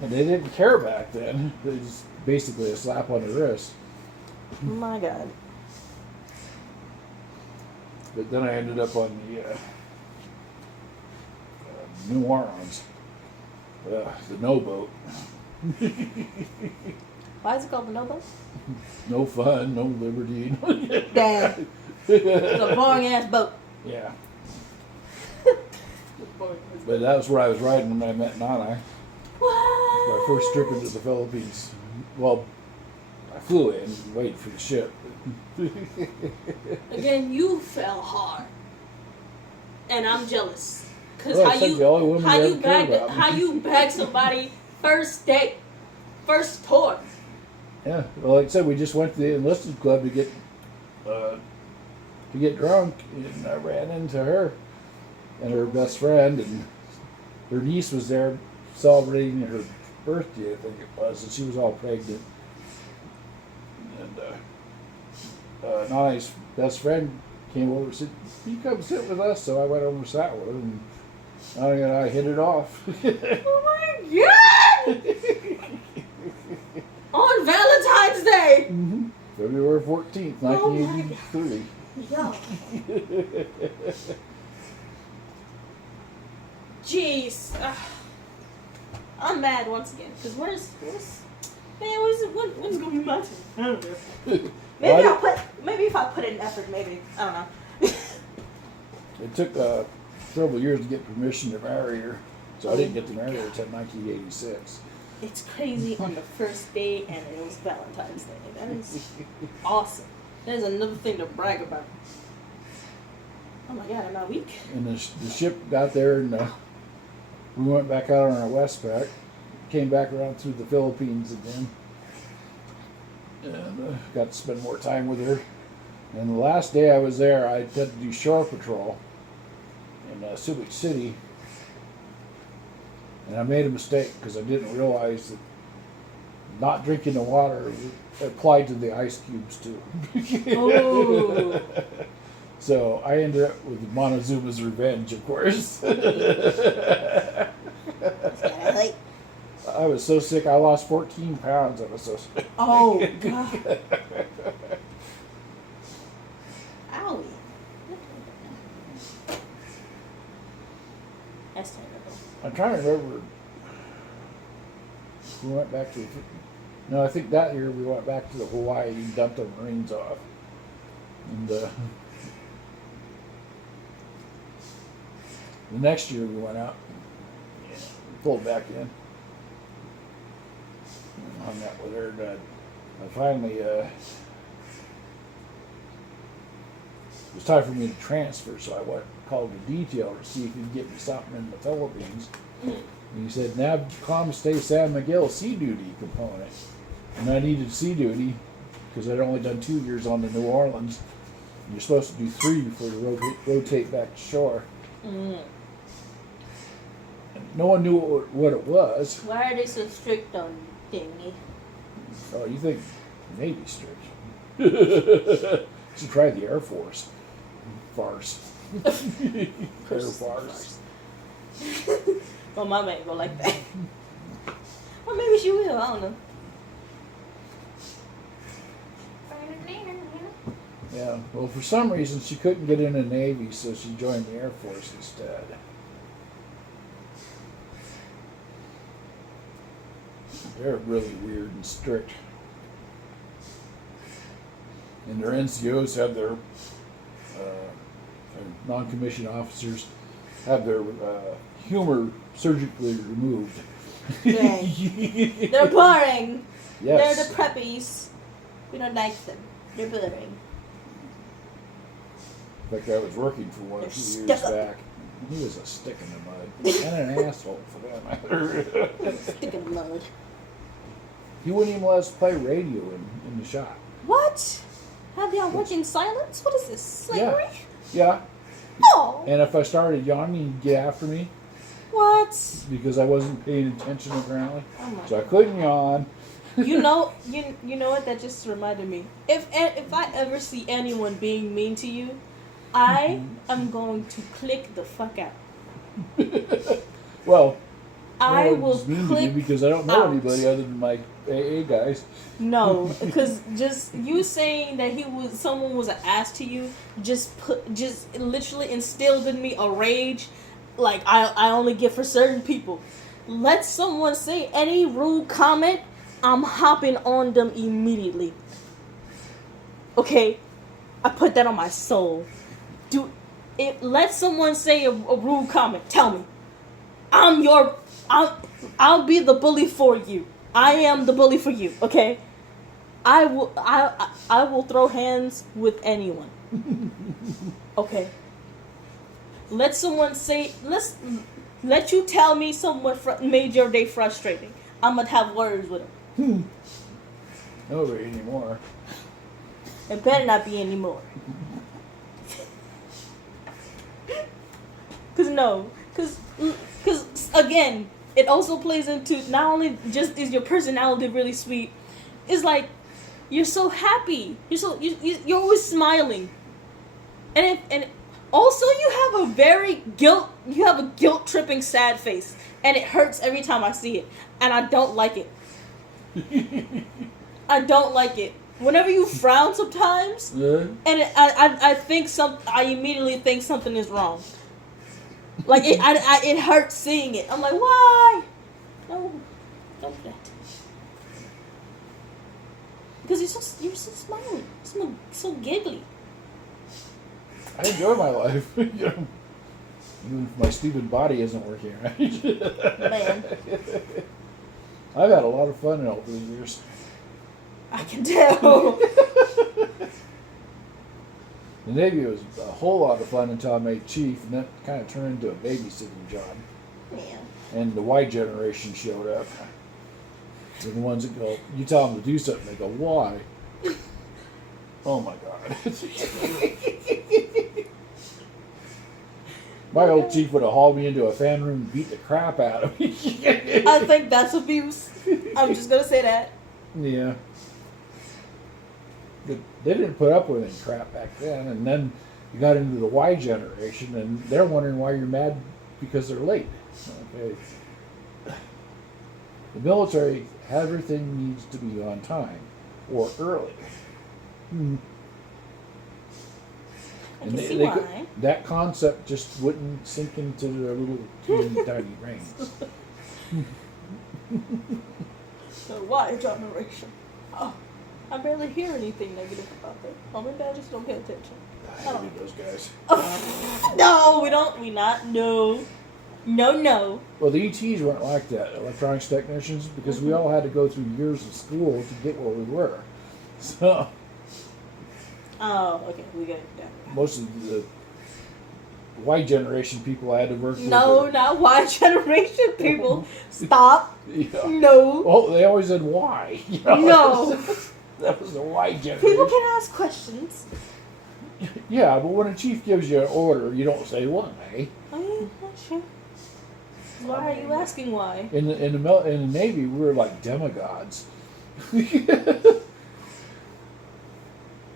And they didn't care back then. They just basically a slap on the wrist. My god. But then I ended up on the New Orleans, the no boat. Why is it called the No Boat? No fun, no liberty. Damn. It's a boring ass boat. Yeah. But that was where I was riding when I met Nana. What? My first trip into the Philippines. Well, I flew in, waited for the ship. Again, you fell hard. And I'm jealous. Cause Well, how I said you the only woman how that you ever cared bag about me. how you bag somebody first date, first tour. Yeah, well, like I said, we just went to the enlisted club to get drunk, and I ran into her and her best friend, and her niece was there celebrating her birthday, I think it was, and she was all pregnant. And Nani's best friend came over and said, "You come sit with us," so I went over and sat with her, and Nani and I hit it off. Oh my god! On Valentine's Day! February 14th, Oh my 1983. Yo. Jeez. I'm mad once again. Because when's gonna be my turn? I don't know. Maybe if I put in effort, maybe. I don't know. It took several years to get permission to marry her, so I didn't get to marry her until 1986. It's crazy on the first day and it was Valentine's Day. That is awesome. There's another thing to brag about. Oh my god, I'm not weak. And the ship got there, and we went back out on our Westpac, came back around through the Philippines again, and got to spend more time with her. And the last day I was there, I had to do shore patrol in Subic City, and I made a mistake because I didn't realize that not drinking the water applied to the ice cubes too. Oh. So I ended up with Montezuma's Revenge, of course. I was so sick, I lost 14 pounds. I was so sick. Oh god. Owie. That's terrible. I'm trying to remember. We went back to. No, I think that year we went back to the Hawaii and dumped the Marines off. And the next year we went out, pulled back in, and hung out with her. And I finally, it was time for me to transfer, so I went called the detailer to see if he'd get me something in the Philippines. And he said, NAVCOM Stay San Miguel sea duty component. And I needed sea duty because I'd only done 2 years on the New Orleans. And you're supposed to do 3 before you rotate back to shore. Mm. And no one knew what it was. Why are they so strict on thingy? Oh, you think Navy strict? You should try the Air Force. Farce. Air farce. Well, my mate go like that. Well, maybe she will. I don't know. Yeah, well, for some reason she couldn't get in the Navy, so she joined the Air Force instead. They're really weird and strict. And their NCOs have their non-commissioned officers have their humor surgically removed. Dang. They're boring. Yes. They're the preppies. We don't like them. They're boring. In fact, I was working for one a They're few years stuck up. back. He was a stick in the mud. And an asshole for that matter. Stick in mud. He wouldn't even let us play radio in the shop. What? Have y'all work in silence? What is this? Slavery? Yeah. Oh. And if I started yawning, he'd get after me What? because I wasn't paying attention apparently. Oh my So I couldn't yawn. you know what, that just reminded me. If I ever see anyone being mean to you, I am going to click the fuck out. Well, I no, will it's mean to me click because I don't know out. anybody other than my AA guys. No, because just you saying that someone was an ass to you, just literally instilled in me a rage, like I only get for certain people. Let someone say any rude comment, I'm hopping on them immediately. Okay, I put that on my soul. Let someone say a rude comment. Tell me, I'll be the bully for you. I am the bully for you. Okay. I will throw hands with anyone. Okay. Let someone say, let you tell me someone made your day frustrating. I'm gonna have words with them. Nobody anymore. It better not be anymore. Cause again, it also plays into not only just is your personality really sweet, it's like you're so happy. You're always smiling, and also you have a guilt tripping sad face, and it hurts every time I see it, and I don't like it. I don't like it. Whenever you frown sometimes, and I immediately think something is wrong. Like it hurts seeing it. I'm like, why? No, don't do that. Because you're so smiley, so giggly. I enjoy my life. You know, even if my stupid body isn't working right. Man. I've had a lot of fun in all these years. I can tell. The Navy was a whole lot of fun until I made chief, and that kind of turned into a babysitting job. Man. And the Y generation showed up. They're the ones that go, you tell them to do something, they go, why? Oh my God. My old chief would have hauled me into a fan room and beat the crap out of me. I think that's abuse. I'm just gonna say that. Yeah. But they didn't put up with any crap back then, and then you got into the Y generation, and they're wondering why you're mad because they're late. Okay. The military, everything needs to be on time or early. I can see why. That concept just wouldn't sink into their little teeny tiny brains. So why generation? Oh, I barely hear anything negative about them. Oh, maybe I just don't pay attention. I hate those guys. No, we don't. We not. No. No. Well, the ETs weren't like that, electronics technicians, because we all had to go through years of school to get where we were. So Oh, okay. We get it. Yeah. most of the Y generation people I had to work with. No, not Y generation people. Stop. Yeah. No. Well, they always said why. You know? No. That was the Y generation. People can ask questions. Yeah, but when a chief gives you an order, you don't say why. Oh, yeah, that's true. Why are you asking why? In the Navy, we were like demigods.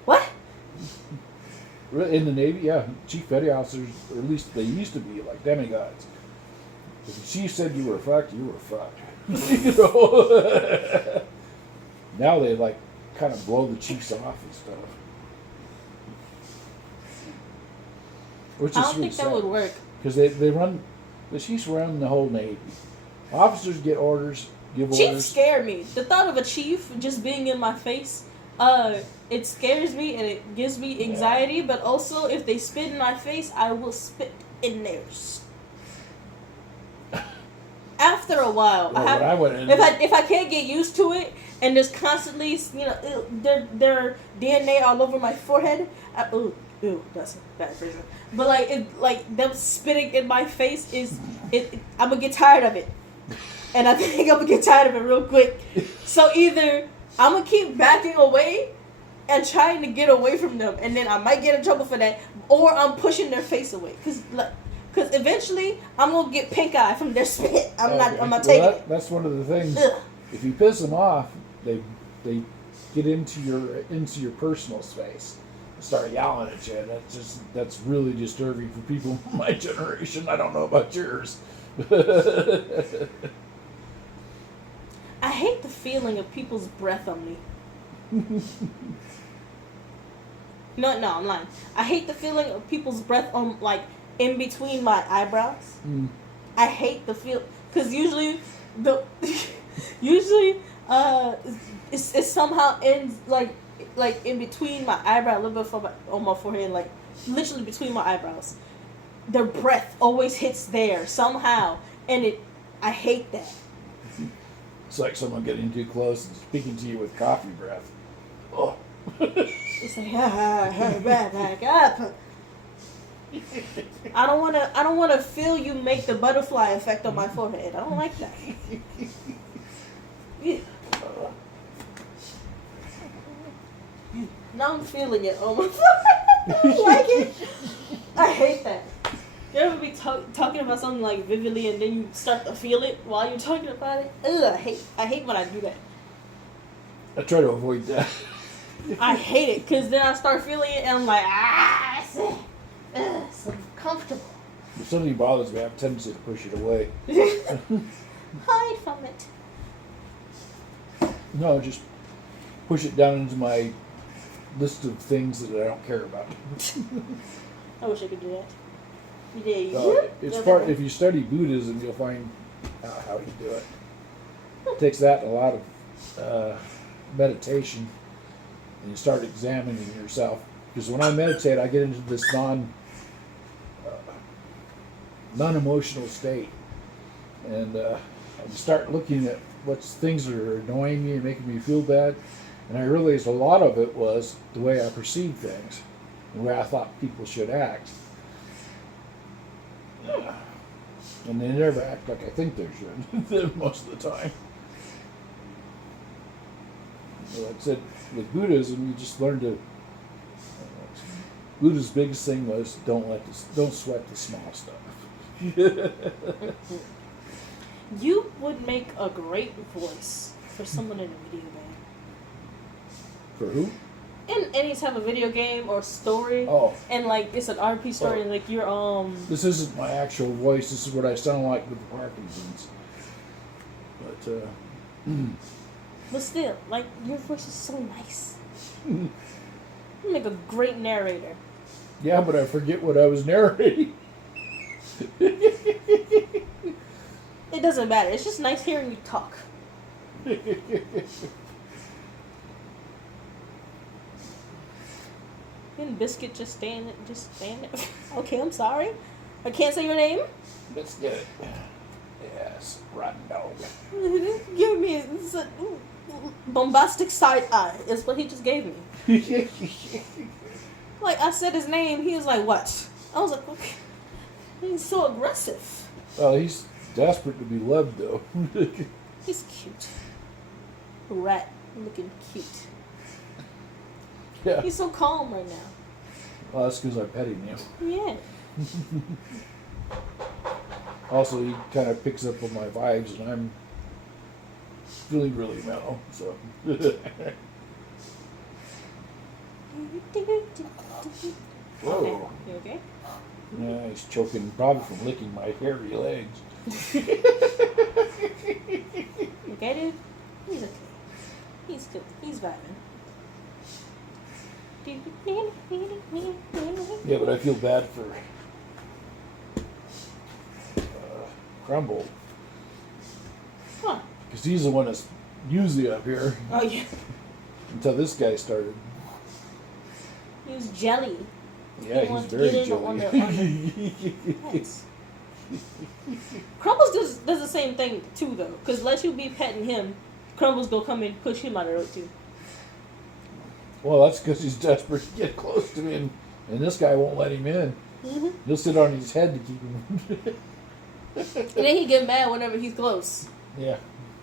What? In the Navy, yeah, chief petty officers, or at least they used to be like demigods. If the chief said you were fucked, you were fucked. You know? Now they like kind of blow the chiefs off and stuff. Which is I don't think that would work. Because they run, the chiefs run the whole Navy. Officers get orders, give Chiefs orders. scare me. The thought of a chief just being in my face, It scares me and it gives me anxiety, but also if they spit in my face, I will spit in theirs. After a while, Well, when I went in, if I can't get used to it and just constantly, their DNA all over my forehead, ew, that's a bad phrase. But like them spitting in my face I'm gonna get tired of it, and I think I'm gonna get tired of it real quick. So either I'm gonna keep backing away and trying to get away from them, and then I might get in trouble for that, or I'm pushing their face away, cause eventually I'm gonna get pink eye from their spit. I'm not taking it. That's one of the things. Ugh. If you piss them off, they get into your personal space, and start yelling at you. That's really disturbing for people my generation. I don't know about yours. I hate the feeling of people's breath on me. No, I'm lying. I hate the feeling of people's breath on, like, in between my eyebrows. Mm. I hate the feel, because usually it's somehow ends like in between my eyebrow, a little bit on my forehead, like literally between my eyebrows. Their breath always hits there somehow, and I hate that. It's like someone getting too close and speaking to you with coffee breath. Oh. It's like back up. I don't wanna feel you make the butterfly effect on my forehead. I don't like that. Yeah. Now I'm feeling it on my forehead. I don't like it. I hate that. You ever be talking about something like vividly and then you start to feel it while you're talking about it? Ugh, I hate when I do that. I try to avoid that. I hate it because then I start feeling it and I'm like, it's so comfortable. If something bothers me, I have a tendency to push it away. Hide from it. No, just push it down into my list of things that I don't care about. I wish I could do that. Yeah, It's part. If you study Buddhism, you'll find how you do it. It takes that and a lot of meditation, and you start examining yourself. Because when I meditate, I get into this non-emotional state, and I start looking at what's things that are annoying me and making me feel bad. And I realized a lot of it was the way I perceived things, the way I thought people should act. And they never act like I think they should most of the time. Like I said, with Buddhism, you just learn to. Buddha's biggest thing was don't sweat the small stuff. You would make a great voice for someone in a video game. For who? In any type of video game or story. Oh. And like it's an RP story and like you're This isn't my actual voice. This is what I sound like with the Parkinson's. But still, like your voice is so nice. You make a great narrator. Yeah, but I forget what I was narrating. It doesn't matter. It's just nice hearing you talk. And Biscuit just stand there. Okay, I'm sorry. I can't say your name. Let's get it. Yes, rotten dog. Give me a bombastic side eye. Is what he just gave me. Like I said his name, he was like, "What?" I was like, "Okay." He's so aggressive. Oh, he's desperate to be loved, though. He's cute. Rat looking cute. Yeah. He's so calm right now. Well, that's because I'm petting him. Yeah. Also, he kind of picks up on my vibes, and I'm feeling really mellow. So. Whoa. Okay. You okay? Yeah, he's choking probably from licking my hairy legs. You okay, dude? He's okay. He's good. He's vibing. Yeah, but I feel bad for Crumble. Huh. Because he's the one that's usually up here. Oh, yeah. Until this guy started. He was jelly. Yeah, he's wants to very get in on jelly. Yes. Crumbles does the same thing too, though. Because let you be petting him, Crumbles go come and push him out of the road too. Well, that's because he's desperate to get close to him, and this guy won't let him in. Mm-hmm. He'll sit on his head to keep him. And then he get mad whenever he's close. Yeah.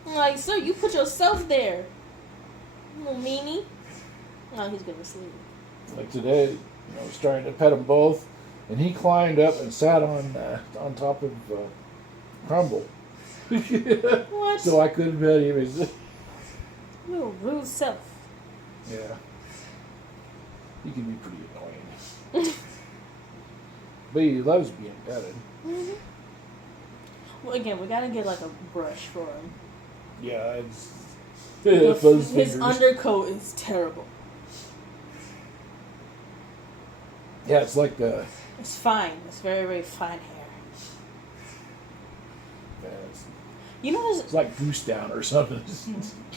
I'm like, sir, you put yourself there. You little meanie. Oh, he's gonna sleep. Like today, I was trying to pet them both, and he climbed up and sat on top of Crumble. What? So I couldn't pet him. He's- Little rude self. Yeah. He can be pretty annoying. But he loves being petted. Mm-hmm. Well, again, we gotta get like a brush for him. Yeah, it's His fingers. undercoat is terrible. Yeah, it's like the It's fine. It's very, very fine hair. You know, it's like goose down or something.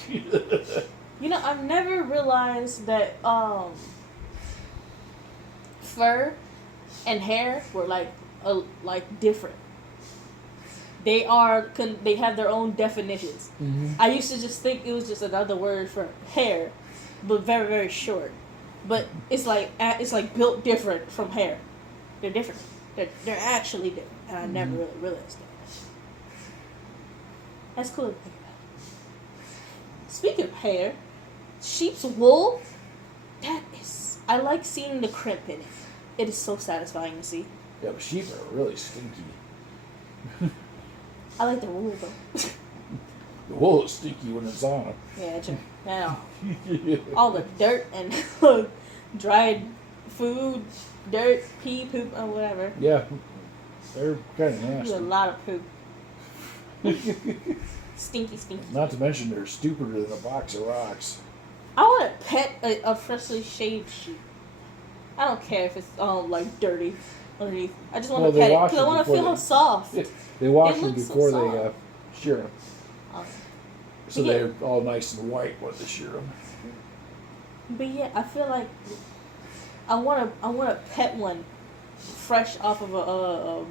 you know, I've never realized that fur and hair were like different. They they have their own definitions. Mm-hmm. I used to just think it was just another word for hair, but very, very short. But it's like built different from hair. They're different. They're actually different, and I never really realized that. That's cool to think about. Speaking of hair, sheep's wool. I like seeing the crimp in it. It is so satisfying to see. Yeah, but sheep are really stinky. I like the wool though. The wool is stinky when it's on. Yeah, all the dirt and dried food, dirt, pee, poop, or whatever. Yeah, they're kind of Do a nasty. lot of poop. Stinky, stinky. Not to mention they're stupider than a box of rocks. I want to pet a freshly shaved sheep. I don't care if it's like dirty underneath. I just want Well, to they pet it wash because I it want to before feel how they- soft. They wash It them looks so before they soft. shear them, Oh. so Yeah. they're all nice and white when they shear them. But yeah, I feel like I want to pet one fresh off of a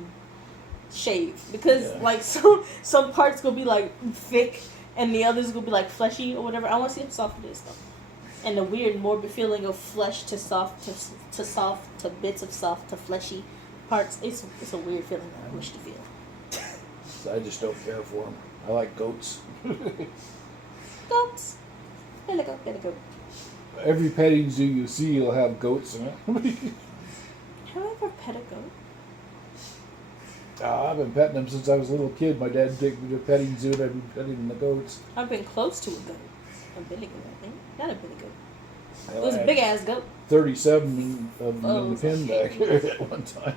shave because Yeah. like some parts gonna be like thick and the others gonna be like fleshy or whatever. I want to see how soft it is though, and the weird morbid feeling of flesh to soft to soft to bits of soft to fleshy parts. It's a weird feeling that I wish to feel. So I just don't care for them. I like goats. Goats. There they go. There they go. Every petting zoo you see will have goats in it. Have I ever pet a goat? I've been petting them since I was a little kid. My dad would take me to a petting zoo and I'd be petting the goats. I've been close to a goat. A billy goat, I think. Not a billy goat. I It was a had big ass goat. 37 of them Oh, in the pen back at one time.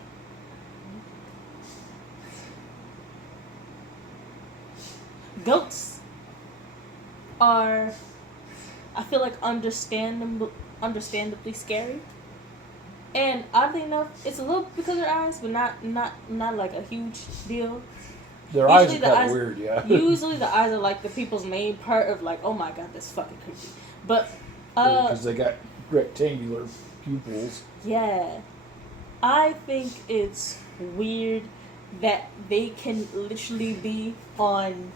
Goats are, I feel like, understandably scary. And oddly enough, it's a little because of their eyes, but not like a huge deal. Their eyes Usually are the kind eyes- of weird, yeah. Usually the eyes are like the people's main part of like, oh my god, that's fucking creepy. But Because they got rectangular pupils. yeah, I think it's weird that they can literally be on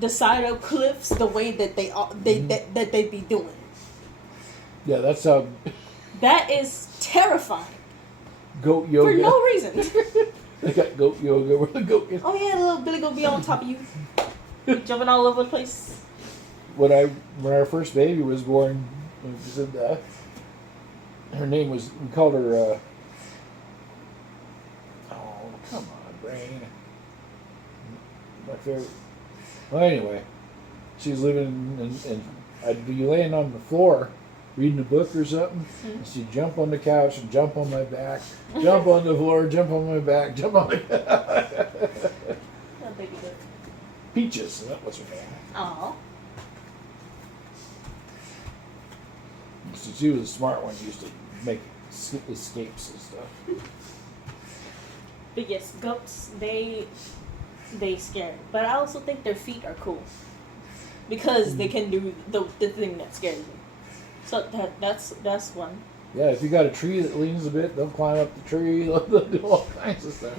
the side of cliffs the way that they are, that they be doing. Yeah, that's how That is terrifying goat yoga. for no reason. They got goat yoga where the goat is. Oh yeah, the little Billy gonna be on top of you, jumping all over the place. When our first baby was born, we said, her name was, we called her, oh, come on, brain. My favorite. Well, anyway, she was living and I'd be laying on the floor reading a book or something, and she'd jump on the couch and jump on my back, jump on the floor, jump on my back, jump on the Oh, baby goat. Peaches, that was her name. Aw. So she was a smart one, used to make escapes and stuff. But yes, goats, they scare me. But I also think their feet are cool. Because they can do the thing that scares me. So that's one. Yeah, if you got a tree that leans a bit, they'll climb up the tree. They'll do all kinds of stuff.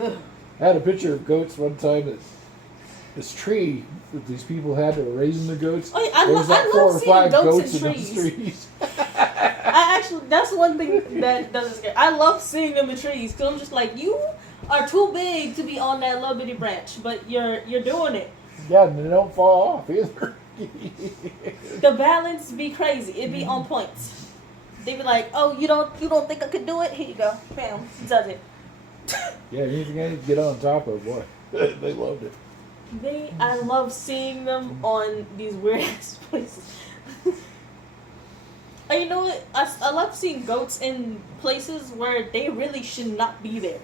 I had a picture of goats one time. That this tree that these people had that were raising the goats. Oh, yeah, there was like I 4 love or seeing 5 goats goats in in those trees. I actually, that's one thing that doesn't scare. I love seeing them in trees because I'm just like, you are too big to be on that little bitty branch, but you're doing it. Yeah, and they don't fall off either. The balance be crazy. It be on points. They be like, oh, you don't think I could do it? Here you go, bam, does it. Yeah, anything I need to get on top of, boy, they loved it. I love seeing them on these weird ass places. And you know what? I love seeing goats in places where they really should not be there.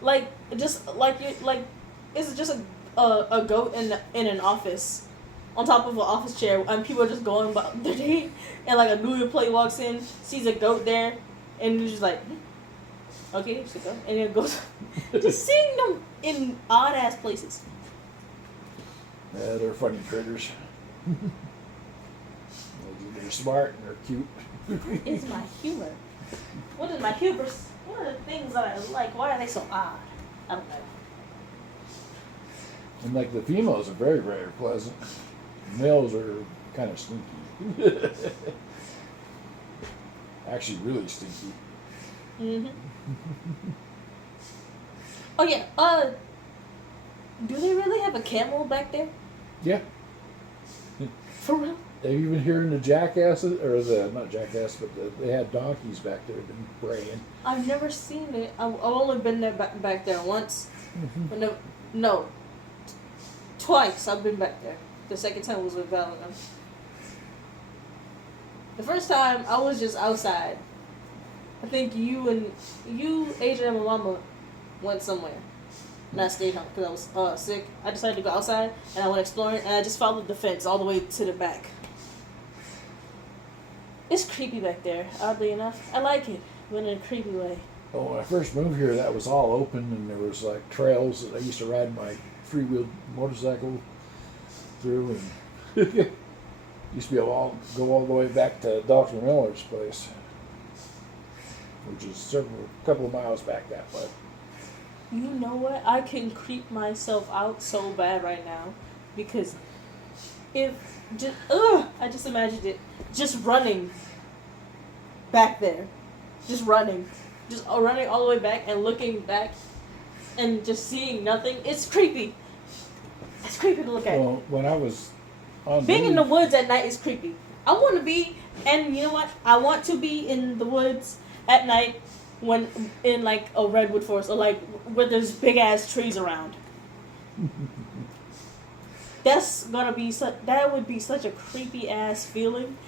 Like just like you like, it's just a goat in an office, on top of an office chair, and people are just going about their day, and like a new employee walks in, sees a goat there, and is just like, okay, it's a goat, and then goes. Just seeing them in odd ass places. Yeah, they're funny critters. They're smart and they're cute. It's my humor. What is my hubris? What are the things that I like? Why are they so odd? I don't know. And like the females are very, very pleasant. Males are kind of stinky. Actually, really stinky. Mm-hmm. Oh yeah. Do they really have a camel back there? Yeah. For real? Have you been hearing the jackasses, or not jackass, but they had donkeys back there been braying. I've never seen it. I've only been there back there once. But no, twice I've been back there. The second time was with Valentine. The first time I was just outside. I think you, Adrian, and my mama went somewhere. And I stayed home because I was sick. I decided to go outside and I went exploring, and I just followed the fence all the way to the back. It's creepy back there, oddly enough. I like it, but in a creepy way. Well, when I first moved here, that was all open, and there was like trails that I used to ride my three-wheeled motorcycle through, and used to be able to go all the way back to Dr. Miller's place, which is a couple of miles back that way. You know what? I can creep myself out so bad right now because I just imagined it. Just running back there. Just running all the way back and looking back and just seeing nothing. It's creepy. It's creepy to look at. Well, when I was on Being in the leave- woods at night is creepy. I want to be, and you know what? I want to be in the woods at night when in like a redwood forest or like where there's big ass trees around. That would be such a creepy ass feeling,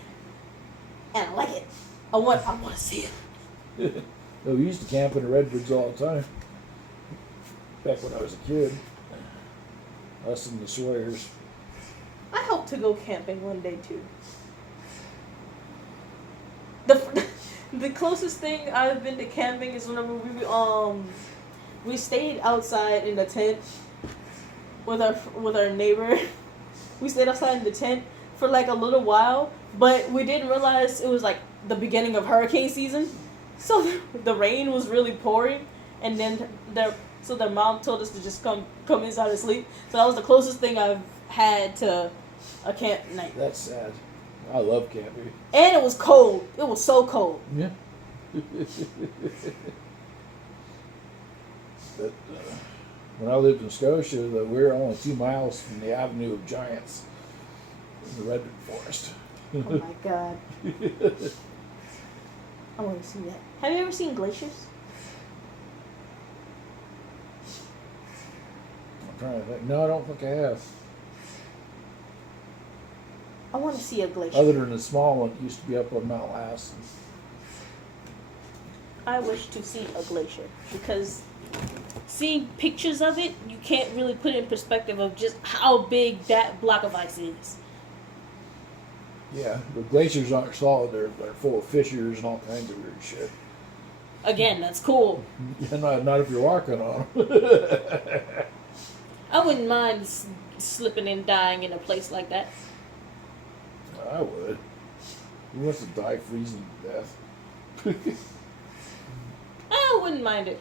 and I like it. I want to see it. Well, we used to camp in the redwoods all the time. Back when I was a kid. Us and the Sawyers. I hope to go camping one day too. The closest thing I've been to camping is whenever we stayed outside in the tent with our neighbor. We stayed outside in the tent for like a little while, but we didn't realize it was like the beginning of hurricane season. So the rain was really pouring, and then their mom told us to just come inside and sleep. So that was the closest thing I've had to a camp night. That's sad. I love camping. And it was cold. It was so cold. Yeah. But when I lived in Scotia, we were only 2 miles from the Avenue of Giants in the redwood forest. Oh my god. I want to see that. Have you ever seen glaciers? I'm trying to think. No, I don't think I have. I want to see a glacier. Other than the small one that used to be up on Mount Lassen. I wish to see a glacier because seeing pictures of it, you can't really put it in perspective of just how big that block of ice is. Yeah, the glaciers aren't solid. They're full of fissures and all kinds of weird shit. Again, that's cool. Yeah, not if you're walking on them. I wouldn't mind slipping and dying in a place like that. I would. Who wants to die freezing to death? I wouldn't mind it.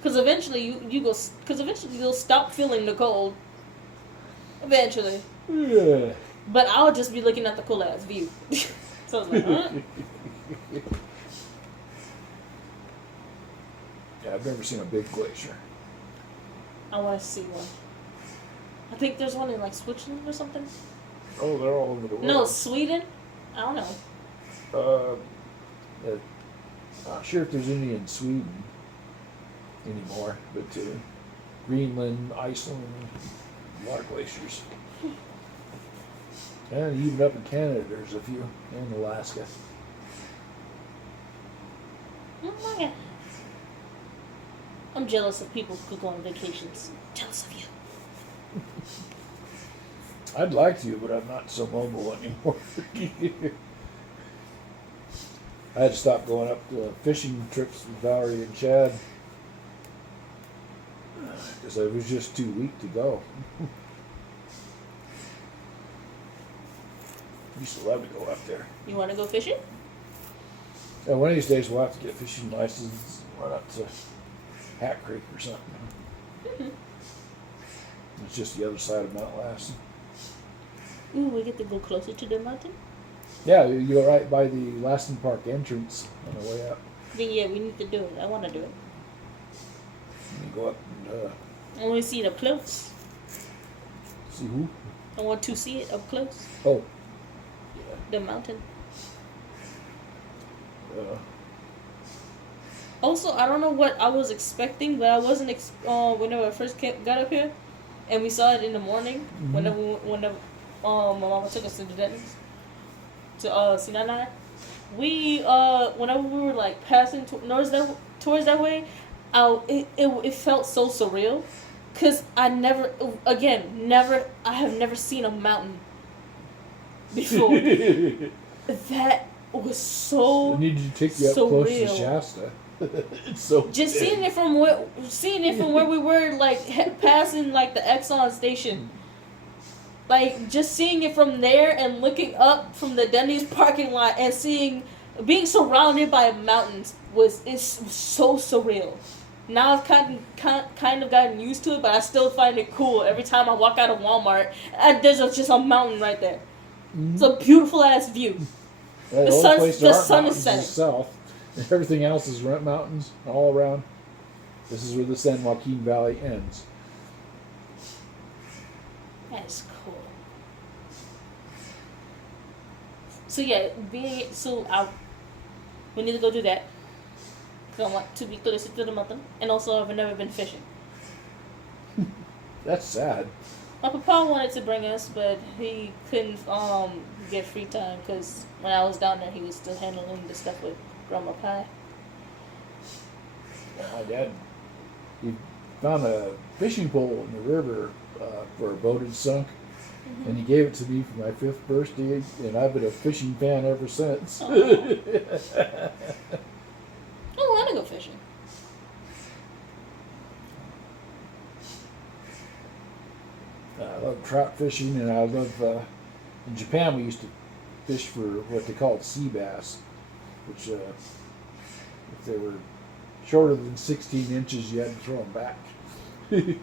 Because eventually you'll stop feeling the cold. Eventually. Yeah. But I'll just be looking at the cool ass view. So I was like, huh? Yeah, I've never seen a big glacier. I want to see one. I think there's one in like Switzerland or something. Oh, they're all over the world. No, Sweden. I don't know. Not sure if there's any in Sweden anymore, but Greenland, Iceland, a lot of glaciers. And even up in Canada, there's a few, and Alaska. Oh my god. I'm jealous of people who go on vacations. Jealous of you. I'd like to, but I'm not so mobile anymore. I had to stop going up to fishing trips with Valerie and Chad because I was just too weak to go. Used to love to go up there. You want to go fishing? And one of these days we'll have to get a fishing license and run up to Hat Creek or something. Mm-hmm. It's just the other side of Mount Lassen. Ooh, we get to go closer to the mountain? Yeah, you go right by the Lassen Park entrance on the way up. Then yeah, we need to do it. I want to do it. And you go up and I want to see it up close. see who? I want to see it up close. Oh, The mountain. yeah. Also, I don't know what I was expecting, but I wasn't whenever I first got up here, and we saw it in the morning. Mhm. Whenever my mama took us to the dentist to Sinana, we whenever we were like passing towards that way, it felt so surreal, cause I have never seen a mountain before. That was so. I need to take you up close to surreal. Shasta. It's so Just big. seeing it from where we were, like passing like the Exxon station, like just seeing it from there and looking up from the Denny's parking lot and being surrounded by mountains it's so surreal. Now I've kind of gotten used to it, but I still find it cool every time I walk out of Walmart and there's just a mountain right there. Mhm. It's a beautiful ass view. Yeah, the only sun- place the there aren't sun is mountains setting. south. And everything else is mountains all around. This is where the San Joaquin Valley ends. That's cool. So yeah, we need to go do that. 'Cause I want to be closer to the mountain, and also I've never been fishing. That's sad. My papa wanted to bring us, but he couldn't get free time because when I was down there, he was still handling the stuff with Grandma Pie. My dad, he found a fishing pole in the river where a boat had sunk, and he gave it to me for my 5th birthday, and I've been a fishing fan ever since. Aw. I want to go fishing. I love trout fishing, and I love. In Japan, we used to fish for what they called sea bass, which, if they were shorter than 16 inches, you had to throw them back. To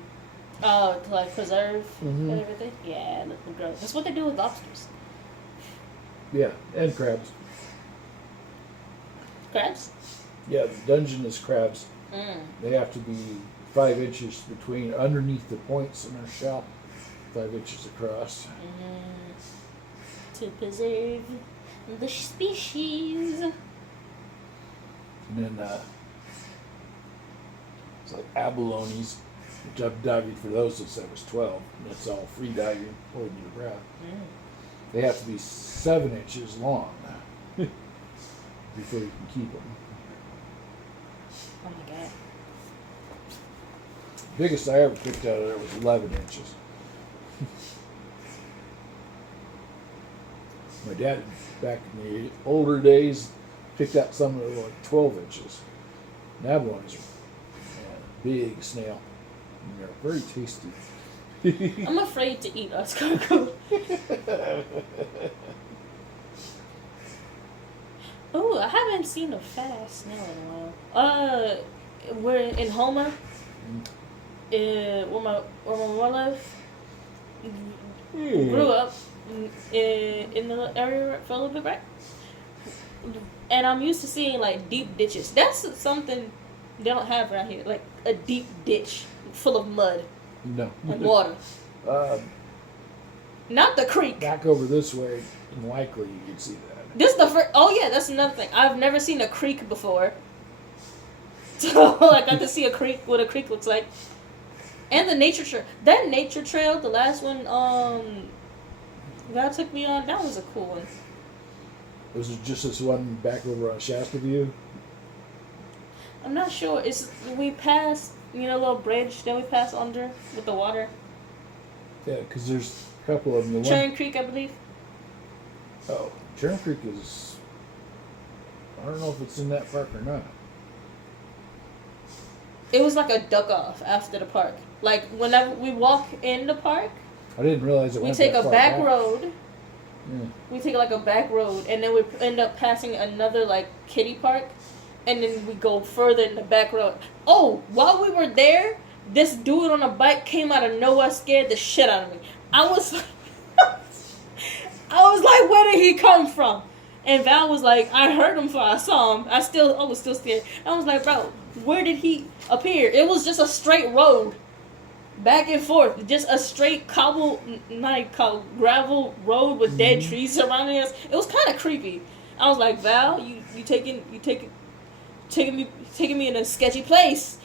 like preserve Mhm. and everything. Yeah, that's what they do with lobsters. Yeah, and crabs. Crabs. Yeah, the Dungeness crabs. Mm. They have to be 5 inches between underneath the points in their shell, 5 inches across. To preserve the species. And then it's like abalones, which I've diving for those since I was 12. And it's all free diving, holding your breath. They have to be 7 inches long before you can keep them. Oh my god. Biggest I ever picked out of there was 11 inches. My dad, back in the older days, picked out some that were like 12 inches. And abalones are big snail. And they're very tasty. I'm afraid to eat escargot. Oh, I haven't seen a fast snail in a while. We're in Houma. Where my mom lives. Grew up in the area for a little bit, right? And I'm used to seeing like deep ditches. That's something they don't have around here, like a deep ditch full of mud No. and water. Not the creek. Back over this way, likely you can see that. This the first. Oh yeah, that's another thing. I've never seen a creek before. So I got to see a creek, what a creek looks like, and the nature trail. That nature trail, the last one, God took me on. That was a cool one. Was it just this one back over on Shasta View? I'm not sure. We passed, a little bridge. Then we passed under with the water. Yeah, because there's a couple of them. The Churn Creek, I believe. Oh, Churn Creek is. I don't know if it's in that park or not. It was like a duck off after the park. Like whenever we walk in the park, I didn't realize it we went take that a far back road. Yeah. We take like a back road, and then we end up passing another like kiddie park, and then we go further in the back road. Oh, while we were there, this dude on a bike came out of nowhere, scared the shit out of me. I was like, where did he come from? And Val was like, I heard him before I saw him. I was still scared. I was like, bro, where did he appear? It was just a straight road. Back and forth. Just a straight gravel road with dead trees surrounding us. It was kind of creepy. I was like, Val, you taking me in a sketchy place.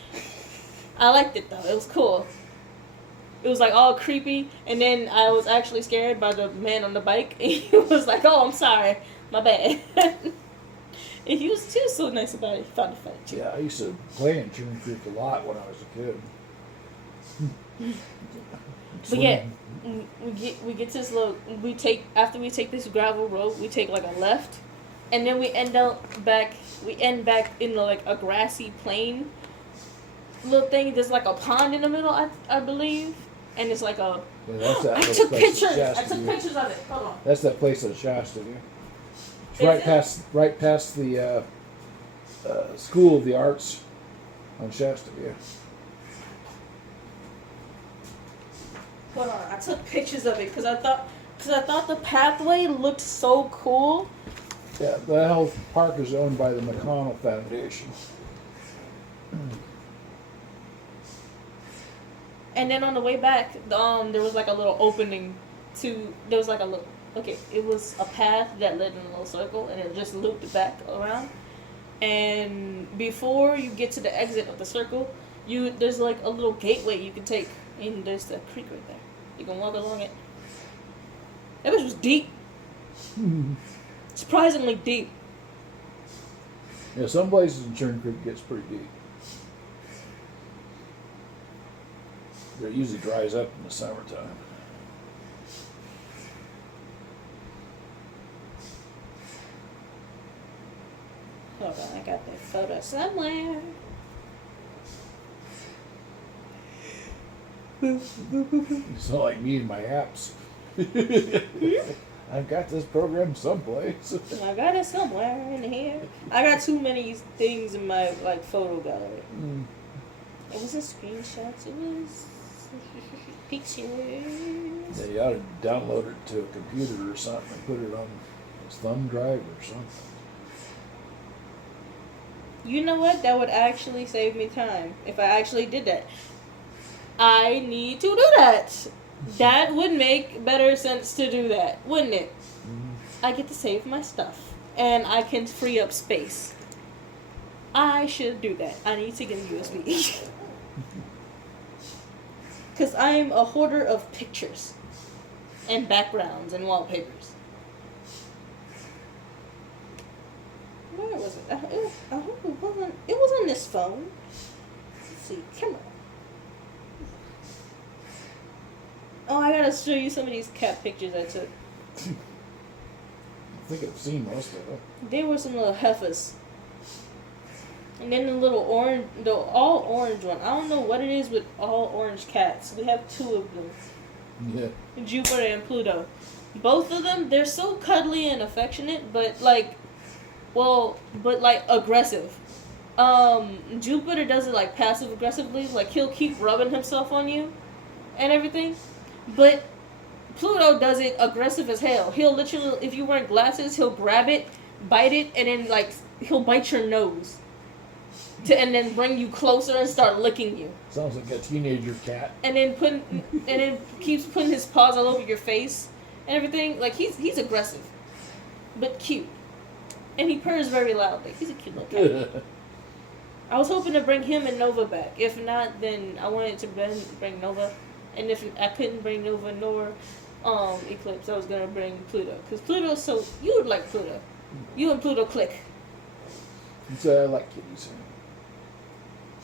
I liked it though. It was cool. It was like all creepy, and then I was actually scared by the man on the bike. And he was like, "Oh, I'm sorry, my bad." And he was so nice about it. He found it funny too. Yeah, I used to play in Churn Creek a lot when I was a kid. But yeah, we get to this little. After we take this gravel road, we take like a left, and then we end back in like a grassy plain little thing. There's like a pond in the middle, I believe, and it's like a. Yeah, that's that I little took place at pictures. I Shasta took View. pictures of it. Hold on. That's that place at Shasta View. It's Is right it? past the School of the Arts on Shasta View. Hold on. I took pictures of it because I thought the pathway looked so cool. Yeah, the health park is owned by the McConnell Foundation. And then on the way back, there was like a little opening there was like a little, it was a path that led in a little circle, and it just looped back around. And before you get to the exit of the circle, there's like a little gateway you can take, and there's the creek right there. You can walk along it. That bitch was deep. Surprisingly deep. Yeah, some places in Churn Creek gets pretty deep. It usually dries up in the summertime. Hold on, I got that photo somewhere. It's not like me and my apps. I've got this program someplace. I got it somewhere in here. I got too many things in my photo gallery. It wasn't screenshots. It was pictures. Yeah, you ought to download it to a computer or something and put it on its thumb drive or something. You know what? That would actually save me time if I actually did that. I need to do that. That would make better sense to do that, wouldn't it? I get to save my stuff, and I can free up space. I should do that. I need to get a USB. Because I'm a hoarder of pictures and backgrounds and wallpapers. Where was it? I hope it wasn't. It was on this phone. Let's see, camera. Oh, I gotta show you some of these cat pictures I took. I think I've seen most of them. There were some little heifers. And then the all orange one. I don't know what it is with all orange cats. We have two of them. Yeah. Jupiter and Pluto. Both of them, they're so cuddly and affectionate, but Well, but like aggressive. Jupiter does it like passive aggressively. Like he'll keep rubbing himself on you and everything. But Pluto does it aggressive as hell. He'll literally, if you're wearing glasses, he'll grab it, bite it, and then like he'll bite your nose, and then bring you closer and start licking you. Sounds like a teenager cat. And then keeps putting his paws all over your face and everything. Like he's aggressive, but cute, and he purrs very loudly. He's a cute little cat. I was hoping to bring him and Nova back. If not, then I wanted to bring Nova, and if I couldn't bring Nova nor Eclipse, I was gonna bring Pluto, because Pluto's so, you would like Pluto. You and Pluto click. So I like kitties.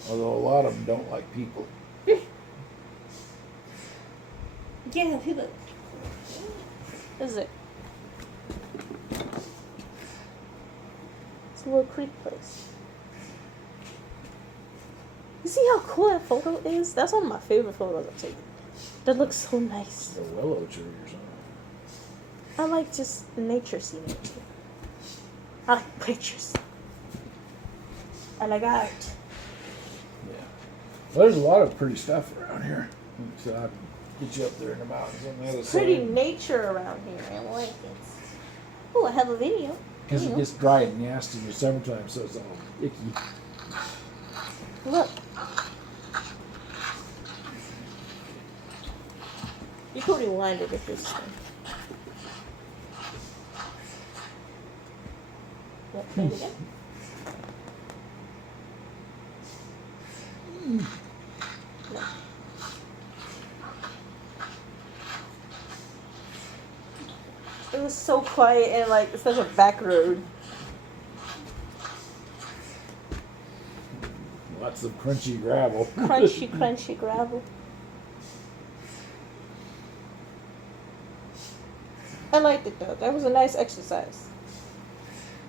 Although a lot of them don't like people. Yeah, he look. What is it? It's a little creek place. You see how cool that photo is? That's one of my favorite photos I've taken. That looks so nice. It's a willow tree or something. I like just nature scenery. I like pictures. I like art. Yeah. Well, there's a lot of pretty stuff around here. So I can get you up there in the mountains on the other Pretty side. nature around here. I like it. Oh, I have a video. Because it gets dry and nasty in the summertime, so it's all icky. Look. You could rewind it if it's thing. Yep, play it again. No. It was so quiet and like it's such a back road. Lots of crunchy gravel. Crunchy, crunchy gravel. I liked it though. That was a nice exercise.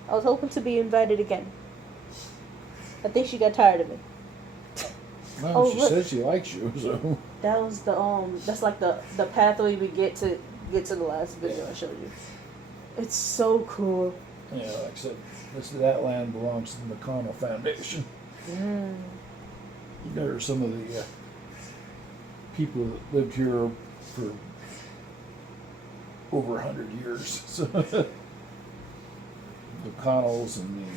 I was hoping to be invited again. I think she got tired of me. Well, Oh, she look. said she likes you, so. That was the that's like the pathway we get to the last video I showed you. It's so cool. Yeah, like I said, that land belongs to the McConnell Foundation. Mm. There are some of the people that lived here for over 100 years. So the McConnells and the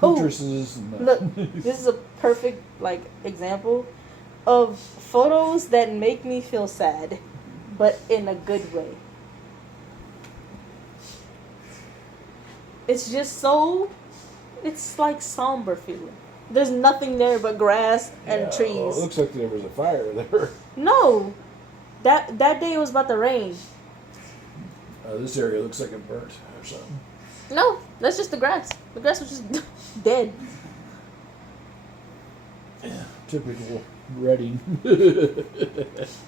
Oh, Huntresses and the Look, this is a perfect like example of photos that make me feel sad, but in a good way. It's just so, it's like somber feeling. There's nothing there but grass and Yeah, trees. well, it looks like there was a fire there. No, that day it was about to rain. This area looks like it burnt or something. No, that's just the grass. The grass was just dead. Yeah, typical Reading.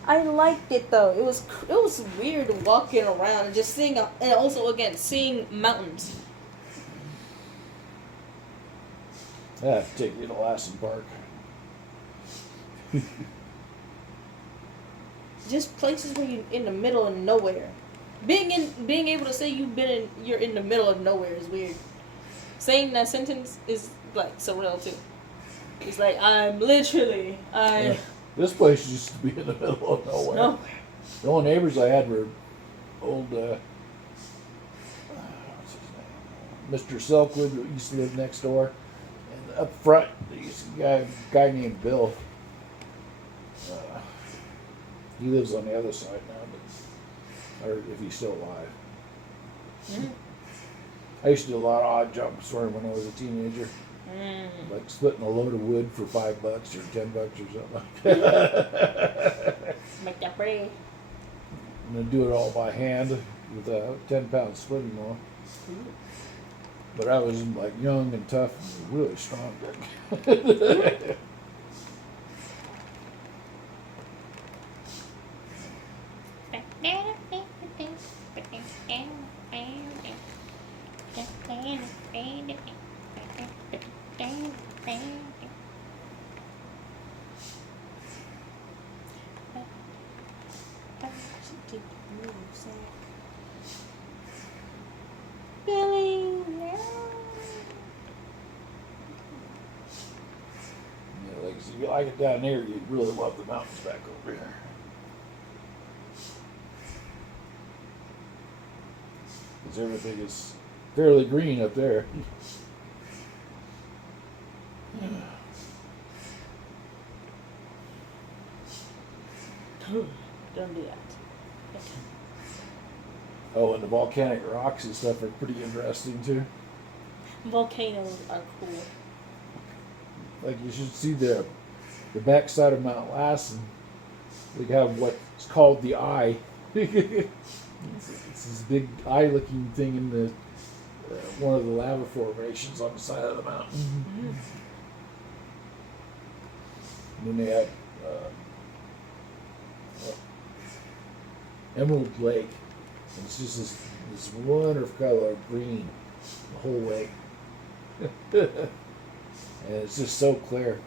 I liked it though. It was weird walking around and just seeing, and also again seeing mountains. I have to take you to Lassen Park. Just places where you're in the middle of nowhere. Being able to say you're in the middle of nowhere is weird. Saying that sentence is like surreal too. It's like Yeah. This place used to be in the middle of nowhere. nowhere. The only neighbors I had were old what's his name? Mr. Selkwood, who used to live next door. And up front, there used to be a guy named Bill. He lives on the other side now, or if he's still alive. Mm. I used to do a lot of odd jobs for him when I was a teenager. Like splitting a load of wood for $5 or $10 or something like that. Make that bread. And then do it all by hand with a 10-pound splitting wheel. But I was like young and tough and really strong. like it down there, you'd really love the mountains back over here. Because everything is fairly green up there. Don't do that. Oh, and the volcanic rocks and stuff are pretty interesting too. Volcanoes are cool. Like you should see the backside of Mount Lassen. They have what's called the eye. It's this big eye-looking thing in the one of the lava formations on the side of the mountain. Mm-hmm. And then they have Emerald Lake. And it's just this wonderful color of green the whole way. And it's just so clear.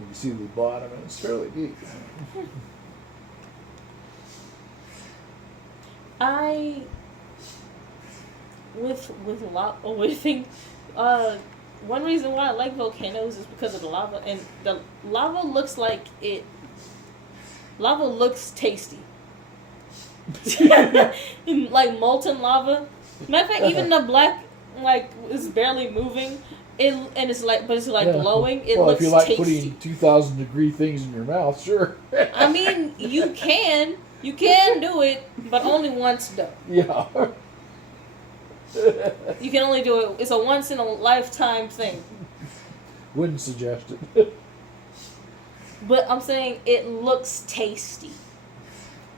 You can see the bottom, and it's fairly deep. I with one reason why I like volcanoes is because of the lava, and the lava looks tasty. Like molten lava. Matter of fact, even the black is barely moving. It's like glowing. It well, looks if you like tasty. putting 2,000-degree things in your mouth, sure. I mean, you can do it, but only once though. Yeah. You can only do it. It's a once in a lifetime thing. Wouldn't suggest it. But I'm saying it looks tasty.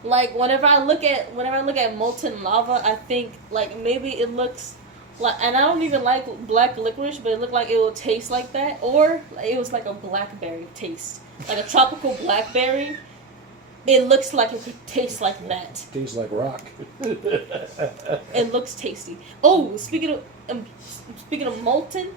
Like whenever I look at molten lava, I think like maybe it looks like, and I don't even like black licorice, but it looked like it will taste like that, or it was like a blackberry taste, like a tropical blackberry. It looks like it could taste like that. Tastes like rock. It looks tasty. Oh, speaking of molten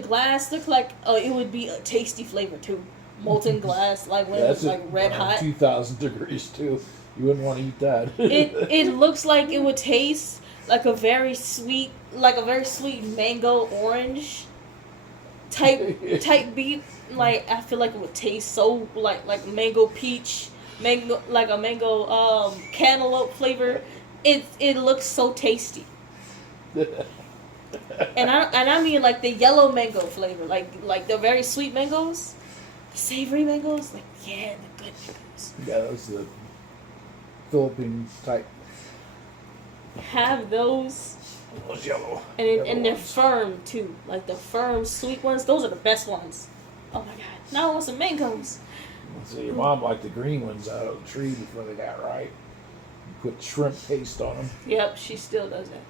glass looked like it would be a tasty flavor too. Molten glass, like when it was like red hot. 2,000 degrees too. You wouldn't want to eat that. It looks like it would taste like a very sweet mango orange type beat. Like I feel like it would taste so like mango peach, mango like a mango cantaloupe flavor. It looks so tasty. And I mean like the yellow mango flavor, like the very sweet mangoes, the savory mangoes, like yeah, the good mangoes. Yeah, that's the Philippine type. Have those. Those yellow. And they're firm too, like the firm sweet ones. Those are the best ones. Oh my god! Now I want some mangoes. So your mom liked the green ones out of the tree before they got ripe. You put shrimp paste on them. Yep, she still does that.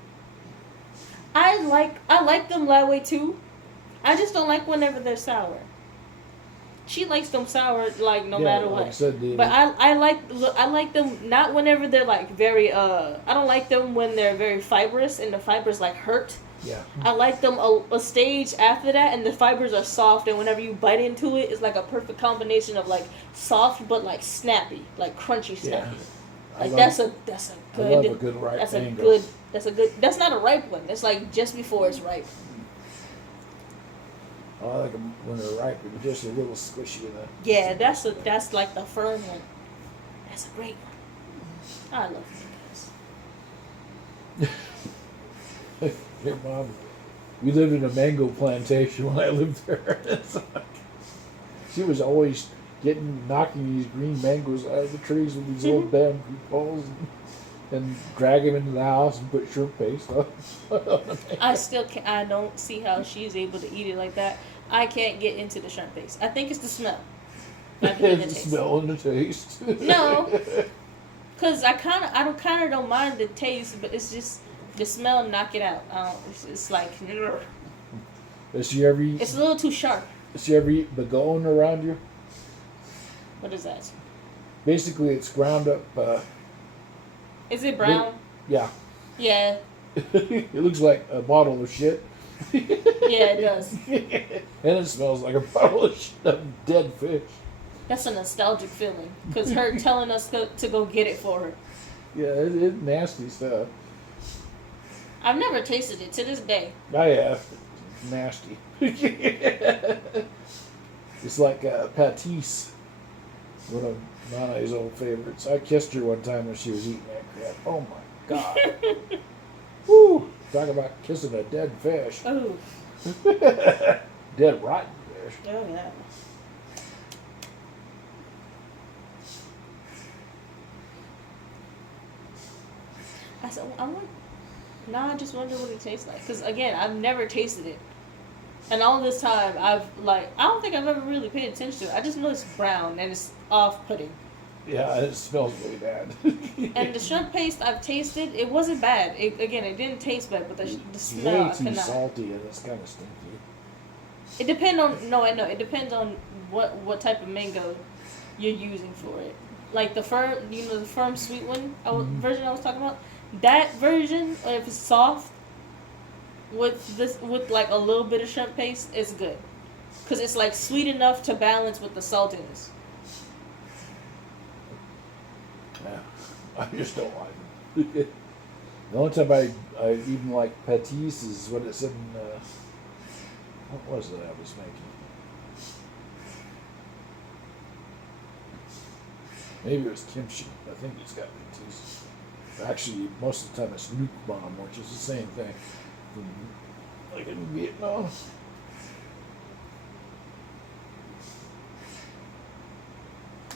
I like them that way too. I just don't like whenever they're sour. She likes them sour like no matter like what. I said, But I like them not whenever they're like very I don't like them when they're very fibrous and the fibers like hurt. Yeah. I like them a stage after that, and the fibers are soft, and whenever you bite into it, it's like a perfect combination of like soft but like snappy, like crunchy snappy. Yeah. Like that's a good. I love a good ripe that's mango. a good. That's not a ripe one. It's like just before it's ripe. I like them when they're ripe, but just a little squishy in the. Yeah, that's like the firm one. That's a great one. I love mangoes. Hey, Mom, we lived in a mango plantation when I lived there. She was always knocking these green mangoes out of the trees with these old bamboo poles and drag them into the house and put shrimp paste on. I don't see how she's able to eat it like that. I can't get into the shrimp paste. I think it's the smell. The smell and the taste. No, because I don't mind the taste, but it's just the smell knock it out. It's like Does she ever eat? It's a little too sharp. Does she ever eat bagoon around you? What is that? Basically, it's ground up. Is it brown? Yeah. Yeah. It looks like a bottle of shit. Yeah, it does. And it smells like a bottle of dead fish. That's a nostalgic feeling, because her telling us to go get it for her. Yeah, it's nasty stuff. I've never tasted it to this day. I have. It's nasty. It's like Patisse, one of Nana's old favorites. I kissed her one time when she was eating that crap. Oh my God. Woo! Talk about kissing a dead fish. Oh, Dead rotten fish. oh yeah. I said, I want. Now I just wonder what it tastes like. Cause again, I've never tasted it, and all this time I don't think I've ever really paid attention to it. I just know it's brown and it's off-putting. Yeah, it smells really bad. And the shrimp paste I've tasted, it wasn't bad. It didn't taste bad, but the It's smell way I too could not. salty and it's kind of stinky. It depends on no, I know it depends on what type of mango you're using for it. Like the firm, the firm sweet one version I was talking about. That version, if it's soft, with like a little bit of shrimp paste, it's good, cause it's like sweet enough to balance with the saltiness. Yeah, I just don't like them. The only time I even like Patisse is when it's in, what was it I was making? Maybe it was kimchi. I think it's got Patisse. Actually, most of the time it's nuke bomb, which is the same thing. Like in Vietnam.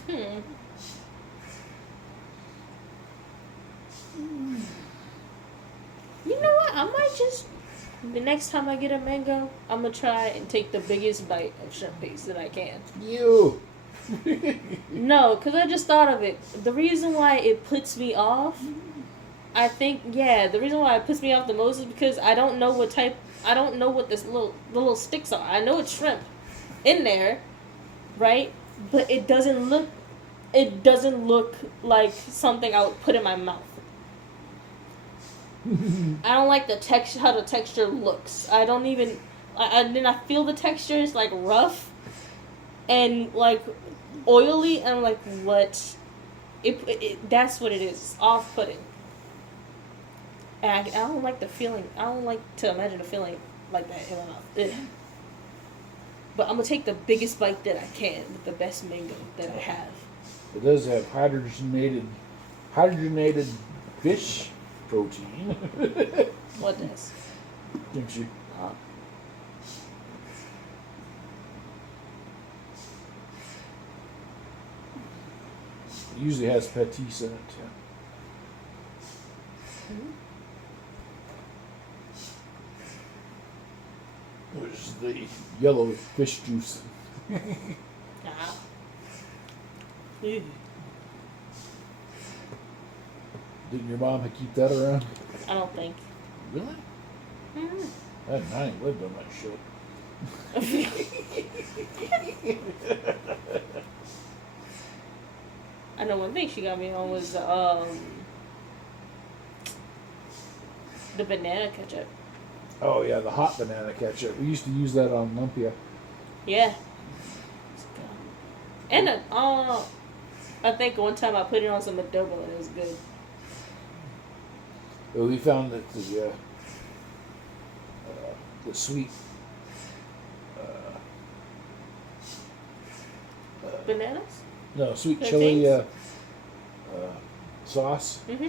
You know what? I might just the next time I get a mango, I'm gonna try and take the biggest bite of shrimp paste that I can. You. No, because I just thought of it. The reason why it puts me off, I think, the reason why it puts me off the most is because I don't know what this little sticks are. I know it's shrimp in there, right? But it doesn't look like something I would put in my mouth. I don't like how the texture looks. I don't even, then I feel the texture is like rough and like oily, and I'm like, what? That's what it is. It's off-putting. And I don't like the feeling. I don't like to imagine a feeling like that in my mouth. Ugh. But I'm going to take the biggest bite that I can with the best mango that I have. It does have hydrogenated fish protein. What does? Kimchi. It usually has Patisse in it. Yeah. Which is the yellow fish juice. Ah. Ew. Didn't your mom keep that around? I don't think. Really? Mm. I ain't lived on that shit. I know one thing she got me on was the banana ketchup. Oh yeah, the hot banana ketchup. We used to use that on lumpia. Yeah. And I think one time I put it on some adobo and it was good. Well, we found that the sweet Bananas? no sweet The chili things? sauce. Mm-hmm.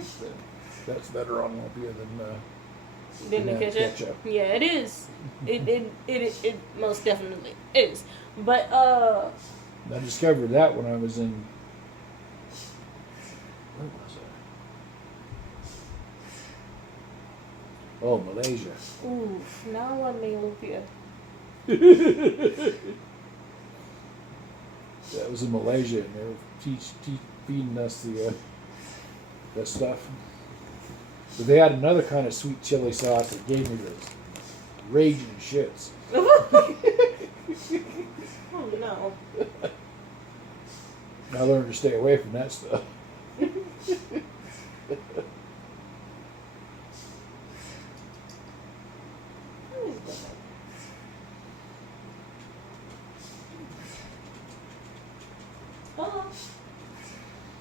That's better on lumpia Then the banana ketchup? Yeah, it is. It most definitely is. But I discovered that when I was in. Where was I? Oh, Malaysia. ooh, now I want me lumpia. That was in Malaysia, and they were feeding us that stuff. But they had another kind of sweet chili sauce that gave me the raging shits. Oh no. I learned to stay away from that stuff. Hello.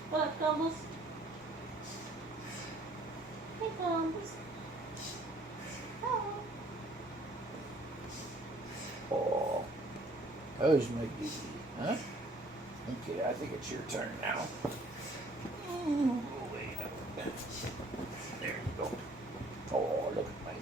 What, Columbus? Hey, Columbus. Hello. Oh, I Oh, just make it easy, huh? Okay, I think it's your turn now. Ooh, wait up. There you go. Oh, look at my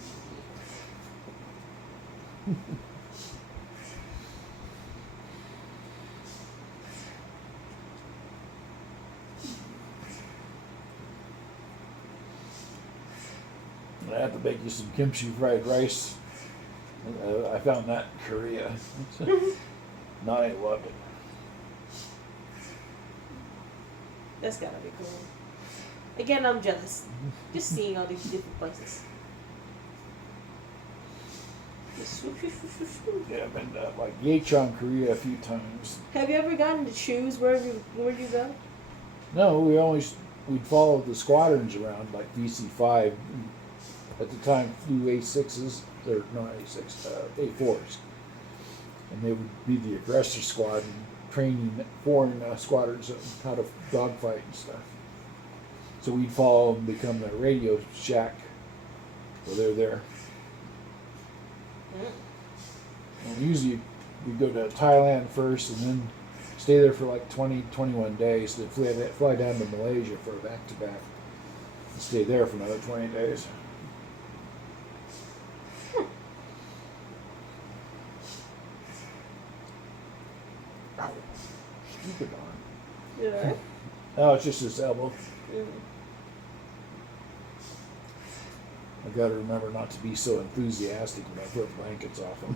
I have to make you some kimchi fried rice. I found that in Korea. No, I loved it. That's gotta be cool. Again, I'm jealous. Just seeing all these different places. Just swoop, swoop, swoop, swoop, swoop. Yeah, I've been to like Yecheon, Korea a few times. Have you ever gotten to choose where you go? No, we'd follow the squadrons around like VC5. At the time, flew A6s. They're not A6, A4s, and they would be the aggressor squad, training foreign squadrons on how to dogfight and stuff. So we'd follow them, become the radio shack while they're there. And usually we go to Thailand first and then stay there for like 20, 21 days. Then fly down to Malaysia for a back-to-back and stay there for another 20 days. Stupid arm. Yeah. Oh, it's just his elbow. Mm. I gotta remember not to be so enthusiastic when I put blankets off him.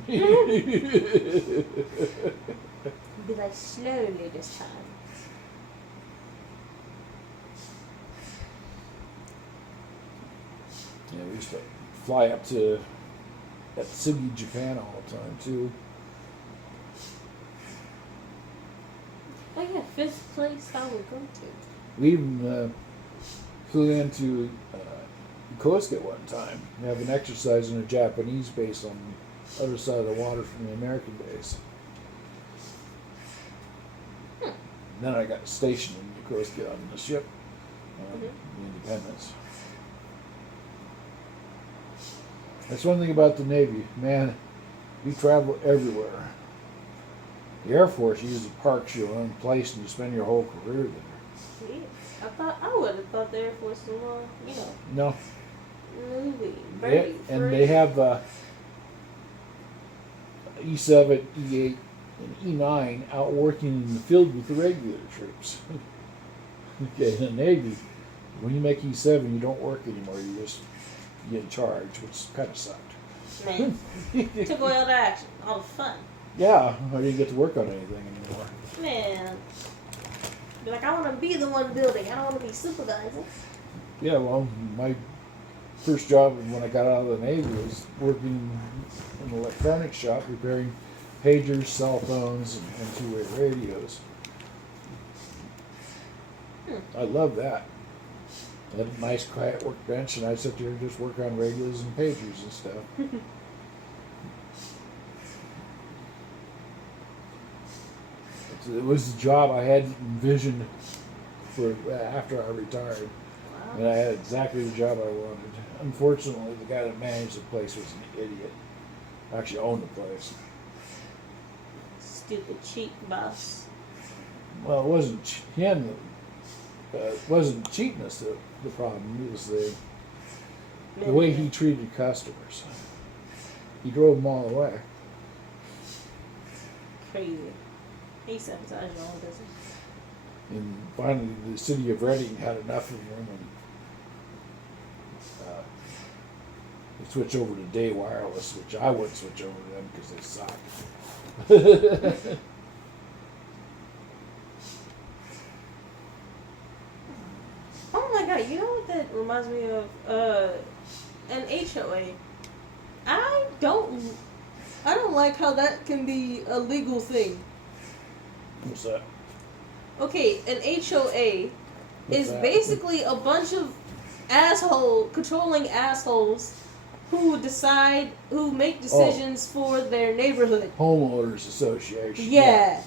Be like slowly this time. Yeah, we used to fly up to Atsugi, Japan all the time too. Oh yeah, fifth place I would go to. We even flew into Yokosuka one time. We have an exercise in a Japanese base on the other side of the water from the American base. Hmm. Then I got stationed in Yokosuka on the ship, Mhm. the Independence. That's one thing about the Navy, man. You travel everywhere. The Air Force usually parks you in one place and you spend your whole career there. Yeah. I would have thought the Air Force was more, No, movie, they, very and free. they have E7, E8, and E9 out working in the field with the regular troops. Okay, in the Navy, when you make E7, you don't work anymore. You just get in charge, which kind of sucked. Man, took away all the action, all the fun. Yeah, I didn't get to work on anything anymore. Man, be like, I want to be the one building. I don't want to be supervising. Yeah, well, my first job when I got out of the Navy was working in an electronics shop, repairing pagers, cell phones, and two-way radios. I love that. I had a nice, quiet workbench, and I sit there and just work on radios and pagers and stuff. It was the job I had envisioned for after I retired. Wow. And I had exactly the job I wanted. Unfortunately, the guy that managed the place was an idiot. Actually owned the place. Stupid cheap boss. Well, it wasn't him. It wasn't cheapness the problem. It was the way he treated customers. He drove them all away. Crazy. He sabotaged your own business. And finally, the city of Reading had enough of him, and they switched over to Day Wireless, which I wouldn't switch over to them because they suck. Oh my god, you know what that reminds me of? An HOA. I don't like how that can be a legal thing. What's that? Okay, an HOA What's is that? basically a bunch of controlling assholes who make decisions for their neighborhood. Homeowners Association. Yeah.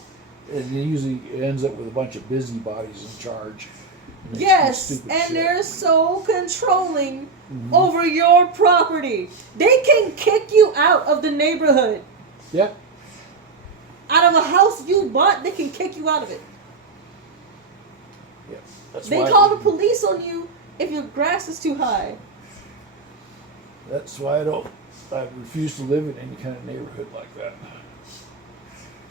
And it usually ends up with a bunch of busybodies in charge. And they do Yes, stupid and shit. they're so controlling Mhm. over your property. They can kick you out of the neighborhood. Yeah. out of a house you bought, they can kick you out of it. Yeah, that's They why call the police on you if your grass is too high. That's why I refuse to live in any kind of neighborhood like that.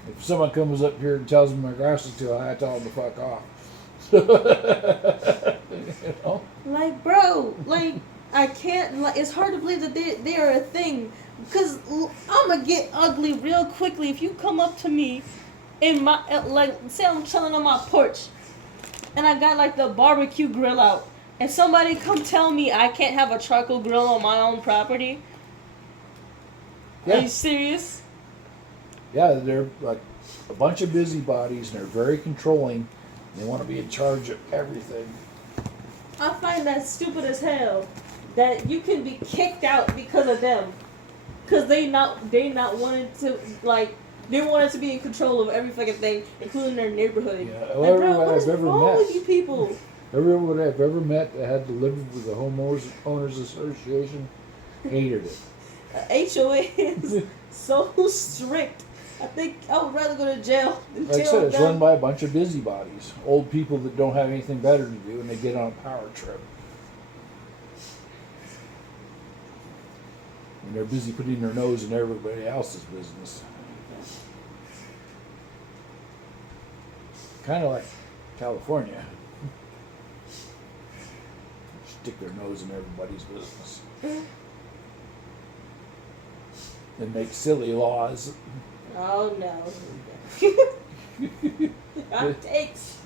If someone comes up here and tells me my grass is too high, I tell them to fuck off. You know? Like, bro, like, I can't, like, it's hard to believe that they are a thing. Because I'm going to get ugly real quickly if you come up to me in my, like, say I'm chilling on my porch and I got, like, the barbecue grill out. And somebody come tell me I can't have a charcoal grill on my own property. Yeah. Are you serious? Yeah, they're like a bunch of busybodies and they're very controlling. They want to be in charge of everything. I find that stupid as hell that you can be kicked out because of them. Because they not wanted to, like, they wanted to be in control of every fucking thing, including their neighborhood. Yeah, Like, bro, everyone what is I've ever wrong met. with you people? Everyone I've ever met that had to live with the homeowners association hated it. HOA is so strict. I think I would rather go to jail than Like I jail said, it's them. run by a bunch of busybodies, old people that don't have anything better to do, and they get on a power trip. And they're busy putting their nose in everybody else's business. Kind of like California. Stick their nose in everybody's business. And make silly laws. Oh no. Hot takes.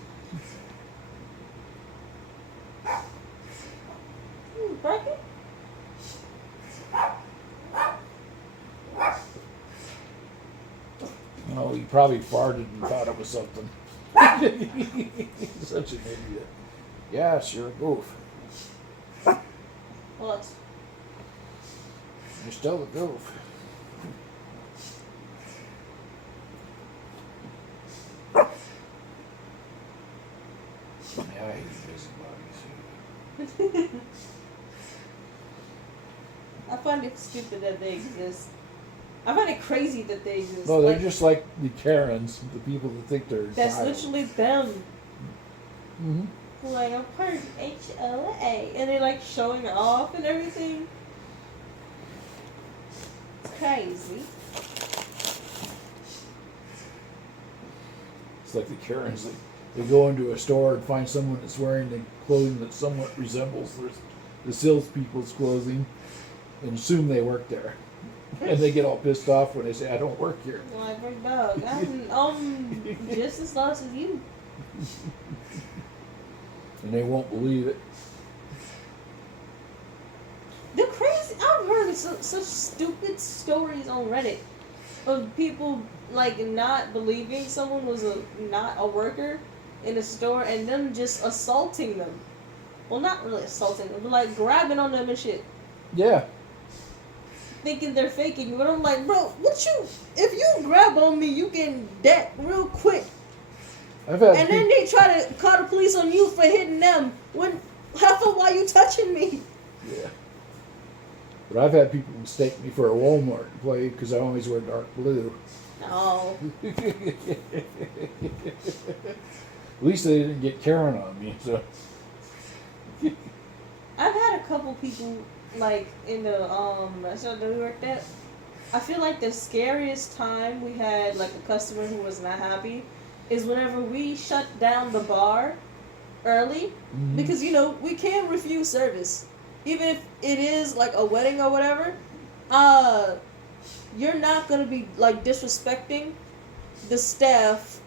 Bracket? Oh, he probably farted and thought it was something. Such an idiot. Yes, you're a goof. What? You're still a goof. Yeah, I hate busybodies. I find it stupid that they exist. I find it crazy that they exist. No, they're Like, just like the Karens, the people that think they're that's entitled. literally them. Mm-hmm. Like, I'm part of HOA. And they're like showing off and everything. It's crazy. It's like the Karens. They go into a store and find someone that's wearing the clothing that somewhat resembles the salespeople's clothing and assume they work there. And they get all pissed off when they say, I don't work here. Like, big dog, I'm just as lost as you. And they won't believe it. They're crazy. I've heard such stupid stories on Reddit of people like not believing someone was not a worker in a store and them just assaulting them. Well, not really assaulting them, but like grabbing on them and shit, Yeah. thinking they're faking you. But I'm like, bro, if you grab on me, you getting decked real quick. I've had And then they try to call the police on you for hitting them. Half of why you touching me? Yeah. But I've had people mistake me for a Walmart employee because I always wear dark blue. No. At least they didn't get Karen on me. So I've had a couple people like in the restaurant that we worked at. I feel like the scariest time we had like a customer who was not happy is whenever we shut down the bar early because we can refuse service even if it is like a wedding or whatever. You're not gonna be like disrespecting the staff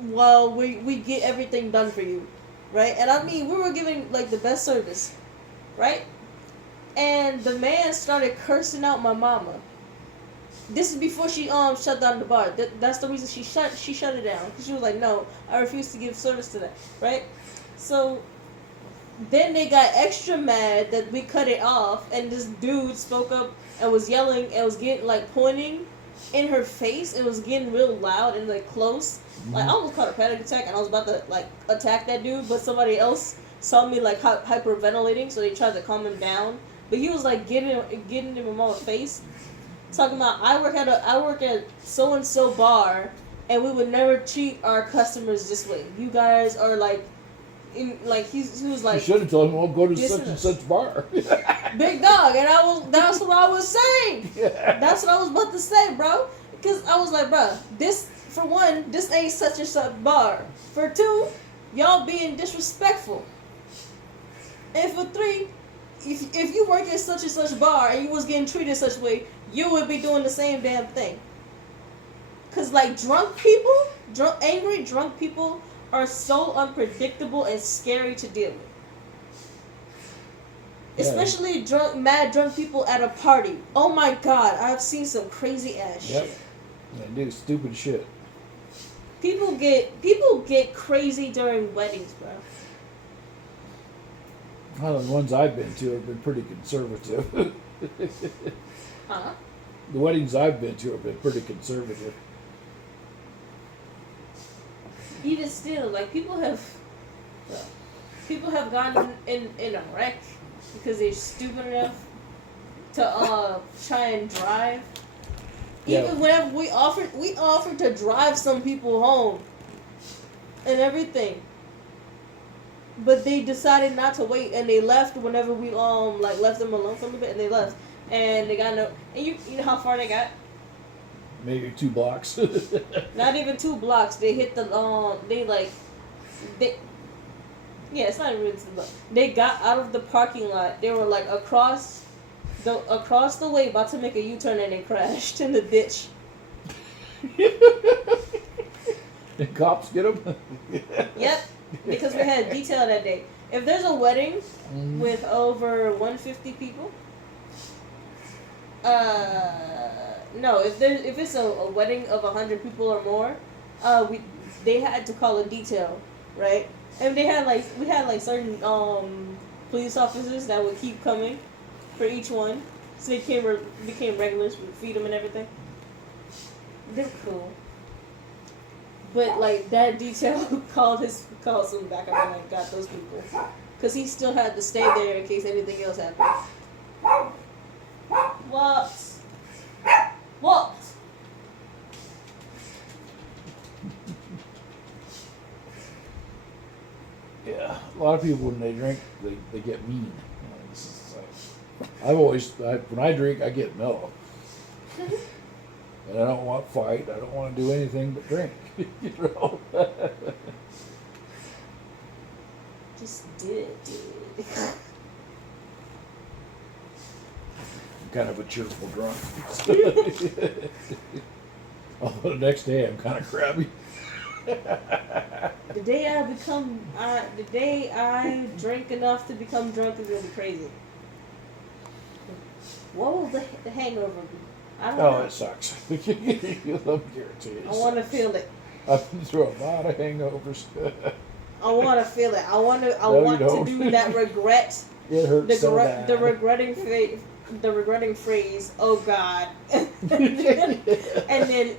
while we get everything done for you, right? And I mean, we were giving like the best service, right? And the man started cursing out my mama. This is before she shut down the bar. That's the reason she shut it down. Cause she was like, no, I refuse to give service to that, right? So then they got extra mad that we cut it off, and this dude spoke up and was yelling and was getting like pointing in her face. It was getting real loud and like close. Like I almost caught a panic attack, and I was about to like attack that dude, but somebody else saw me like hyperventilating, so they tried to calm him down. But he was like getting him in my face. talking about I work at so and so bar, and we would never treat our customers this way. You guys are like, he was You like should have told him, well, go to Yes, such it and is. such bar. big dog, and that's what I was saying. That's what I was about to say, bro. Because I was like, bro, this for one, this ain't such and such bar. For two, y'all being disrespectful. And for three, if you work at such and such bar and you was getting treated such way, you would be doing the same damn thing. Cause like angry drunk people are so unpredictable and scary to deal with. Yeah. Especially mad drunk people at a party. Oh my god, I've seen some crazy ass Yep. shit. They do stupid shit. People get crazy during weddings, bro. Well, the ones I've been to have been pretty conservative. Huh? The weddings I've been to have been pretty conservative. Even still, like people have gotten in a wreck because they're stupid enough to try and drive. Yeah. Even whenever we offered to drive some people home and everything. But they decided not to wait, and they left whenever we left them alone for a little bit, and they left, and they got no. And you know how far they got? Maybe 2 blocks. Not even 2 blocks. They hit the yeah, it's not even 2 blocks. They got out of the parking lot. They were like across the way, about to make a U-turn, and they crashed in the ditch. The cops get them. Yep, because we had detail that day. If there's a wedding with over 150 people, no, if it's a wedding of 100 people or more, they had to call a detail, right? And we had certain police officers that would keep coming for each one, so they became regulars. We feed them and everything. They're cool. But like that detail called some back up and like got those people, cause he still had to stay there in case anything else happened. What? Yeah, a lot of people when they drink, they get mean. You know, this is, when I drink, I get mellow, and I don't want to fight. I don't want to do anything but drink. You know. Just did it, dude. I'm kind of a cheerful drunk. Although the next day I'm kind of crabby. The day I drink enough to become drunk is gonna be crazy. What will the hangover be? I don't know. It sucks. Let me guarantee you. I want to feel it. I've been through a lot of hangovers. I want to feel it. I want you to don't. do that regret. It hurts so bad. The regretting phrase. Oh God. And then.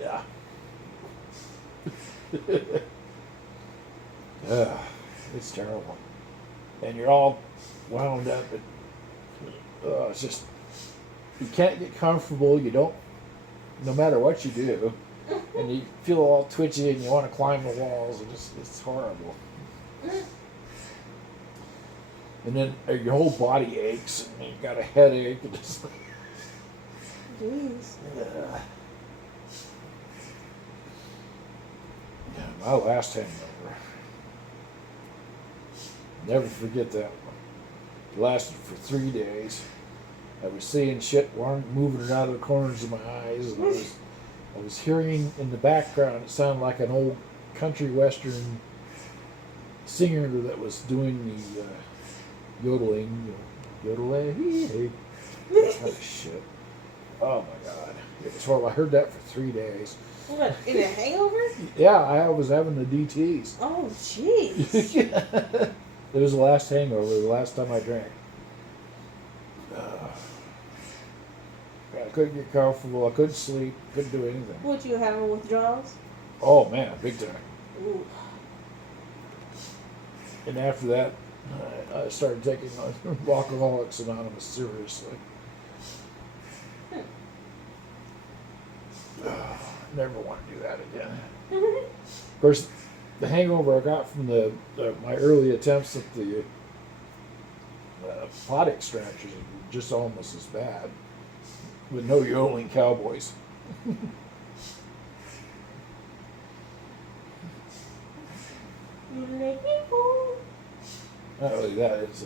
Yeah. It's terrible. And you're all wound up. It's just, you can't get comfortable. You don't, no matter what you do. And you feel all twitchy and you want to climb the walls. And it's horrible. And then your whole body aches and you got a headache. And it's like, Jeez. Yeah, my last hangover. Never forget that one. It lasted for 3 days. I was seeing shit moving it out of the corners of my eyes, and I was hearing in the background. It sounded like an old country western singer that was doing the yodeling, yodeling, that kind of shit. Oh my God, it was horrible. I heard that for 3 days. What, in a hangover? Yeah, I was having the DTs. Oh, jeez. It was the last hangover, the last time I drank. I couldn't get comfortable, I couldn't sleep, couldn't do anything. What, you having withdrawals? Oh man, big time. Ooh. And after that, I started taking Alcoholics Anonymous seriously. never want to do that again. Of course, the hangover I got from my early attempts at the pot extractions were just almost as bad, with no yodeling cowboys. Not really that. It's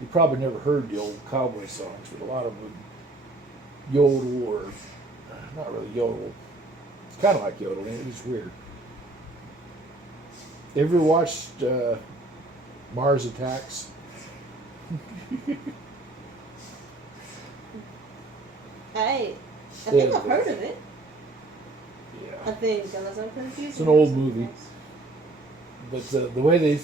you probably never heard the old cowboy songs, but a lot of them yodel or not really yodel. It's kind of like yodeling. It was weird. Ever watched Mars Attacks? Hey, I think Yeah, I've heard of it. I Yeah. think, unless I'm confused. It's an old movie. But the way they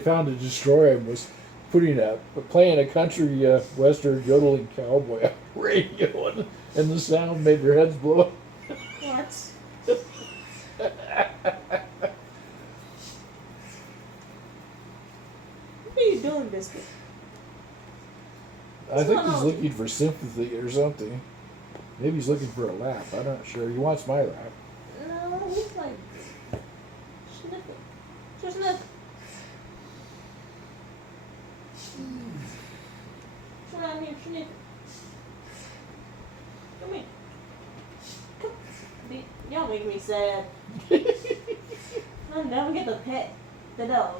found to destroy him was playing a country western yodeling cowboy on the radio, and the sound made their heads blow up. What? What are you doing, Biscuit? I think going he's on? looking for sympathy or something. Maybe he's looking for a laugh. I'm not sure. He wants my laugh. No, he's like sniffing. Just sniff. Come around here, sniff. Come here. Come. Y'all make me sad. I'll never get to pet the dog.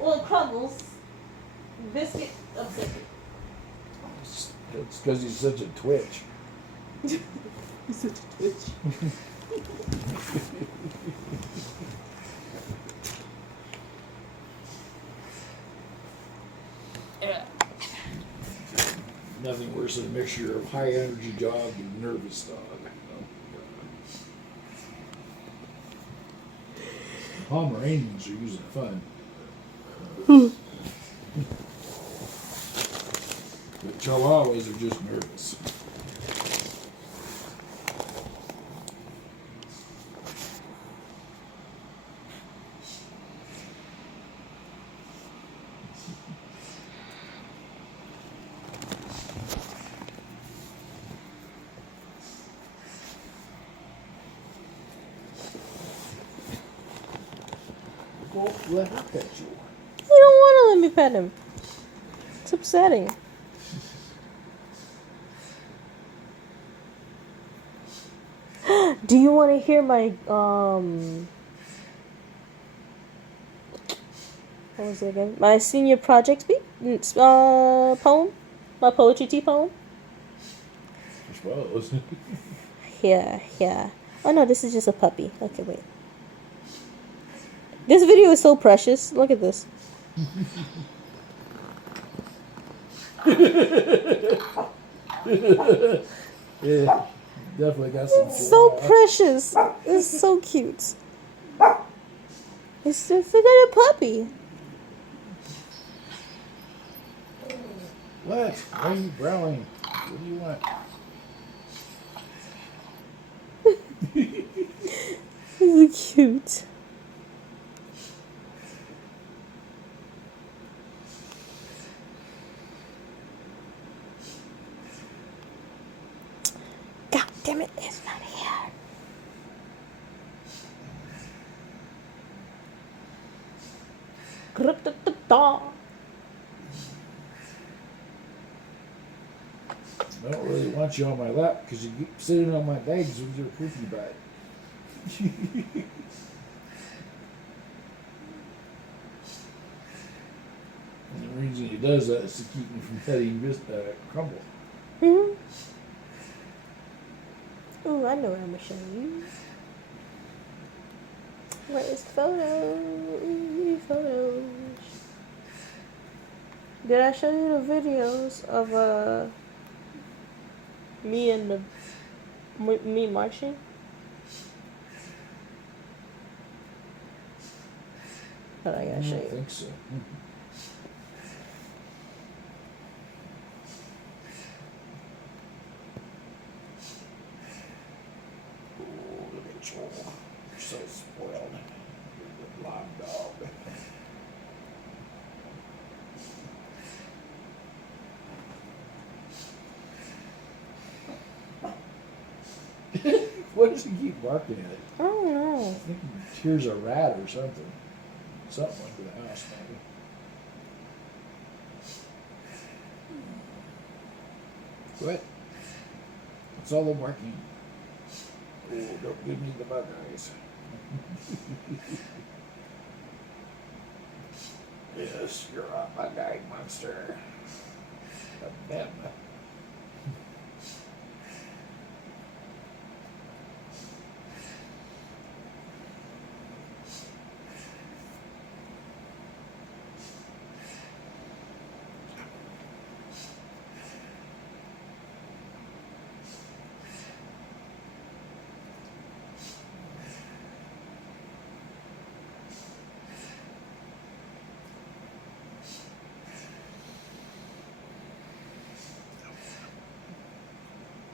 Well, Cuddles, Biscuit, upset. It's because he's such a twitch. He's such a twitch. Nothing worse than a mixture of high energy dog and nervous dog. Pomeranians are using fun. But Chihuahuas are just nervous. Won't let her pet you. You don't want to let me pet him. It's upsetting. Do you want to hear my what was it again? My senior project poem, my poetry tea poem. I suppose. Yeah. Oh no, this is just a puppy. Okay, wait. This video is so precious. Look at this. Yeah, definitely got some. So precious. It's so cute. It's just a little puppy. What? Why are you growling? What do you want? It's cute. God damn it, it's not here. Gr-da-da-da. I don't really want you on my lap because you keep sitting on my legs with your poopy butt. And the reason he does that is to keep me from petting Crumble. Mm-hmm. Ooh, I know what I'm gonna show you. Where is photos? Did I show you the videos of me marching? But I gotta show I you. think so. Oh, look at you. You're so spoiled. You're the blonde dog. What does he keep barking at? I don't know. I think he hears a rat or something. Something under the house, maybe. What? It's all the barking. Oh, don't give me the bug eyes. Yes, you're a bug-eyed monster. A them.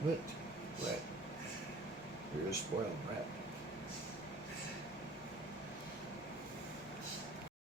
What? What? You're a spoiled brat.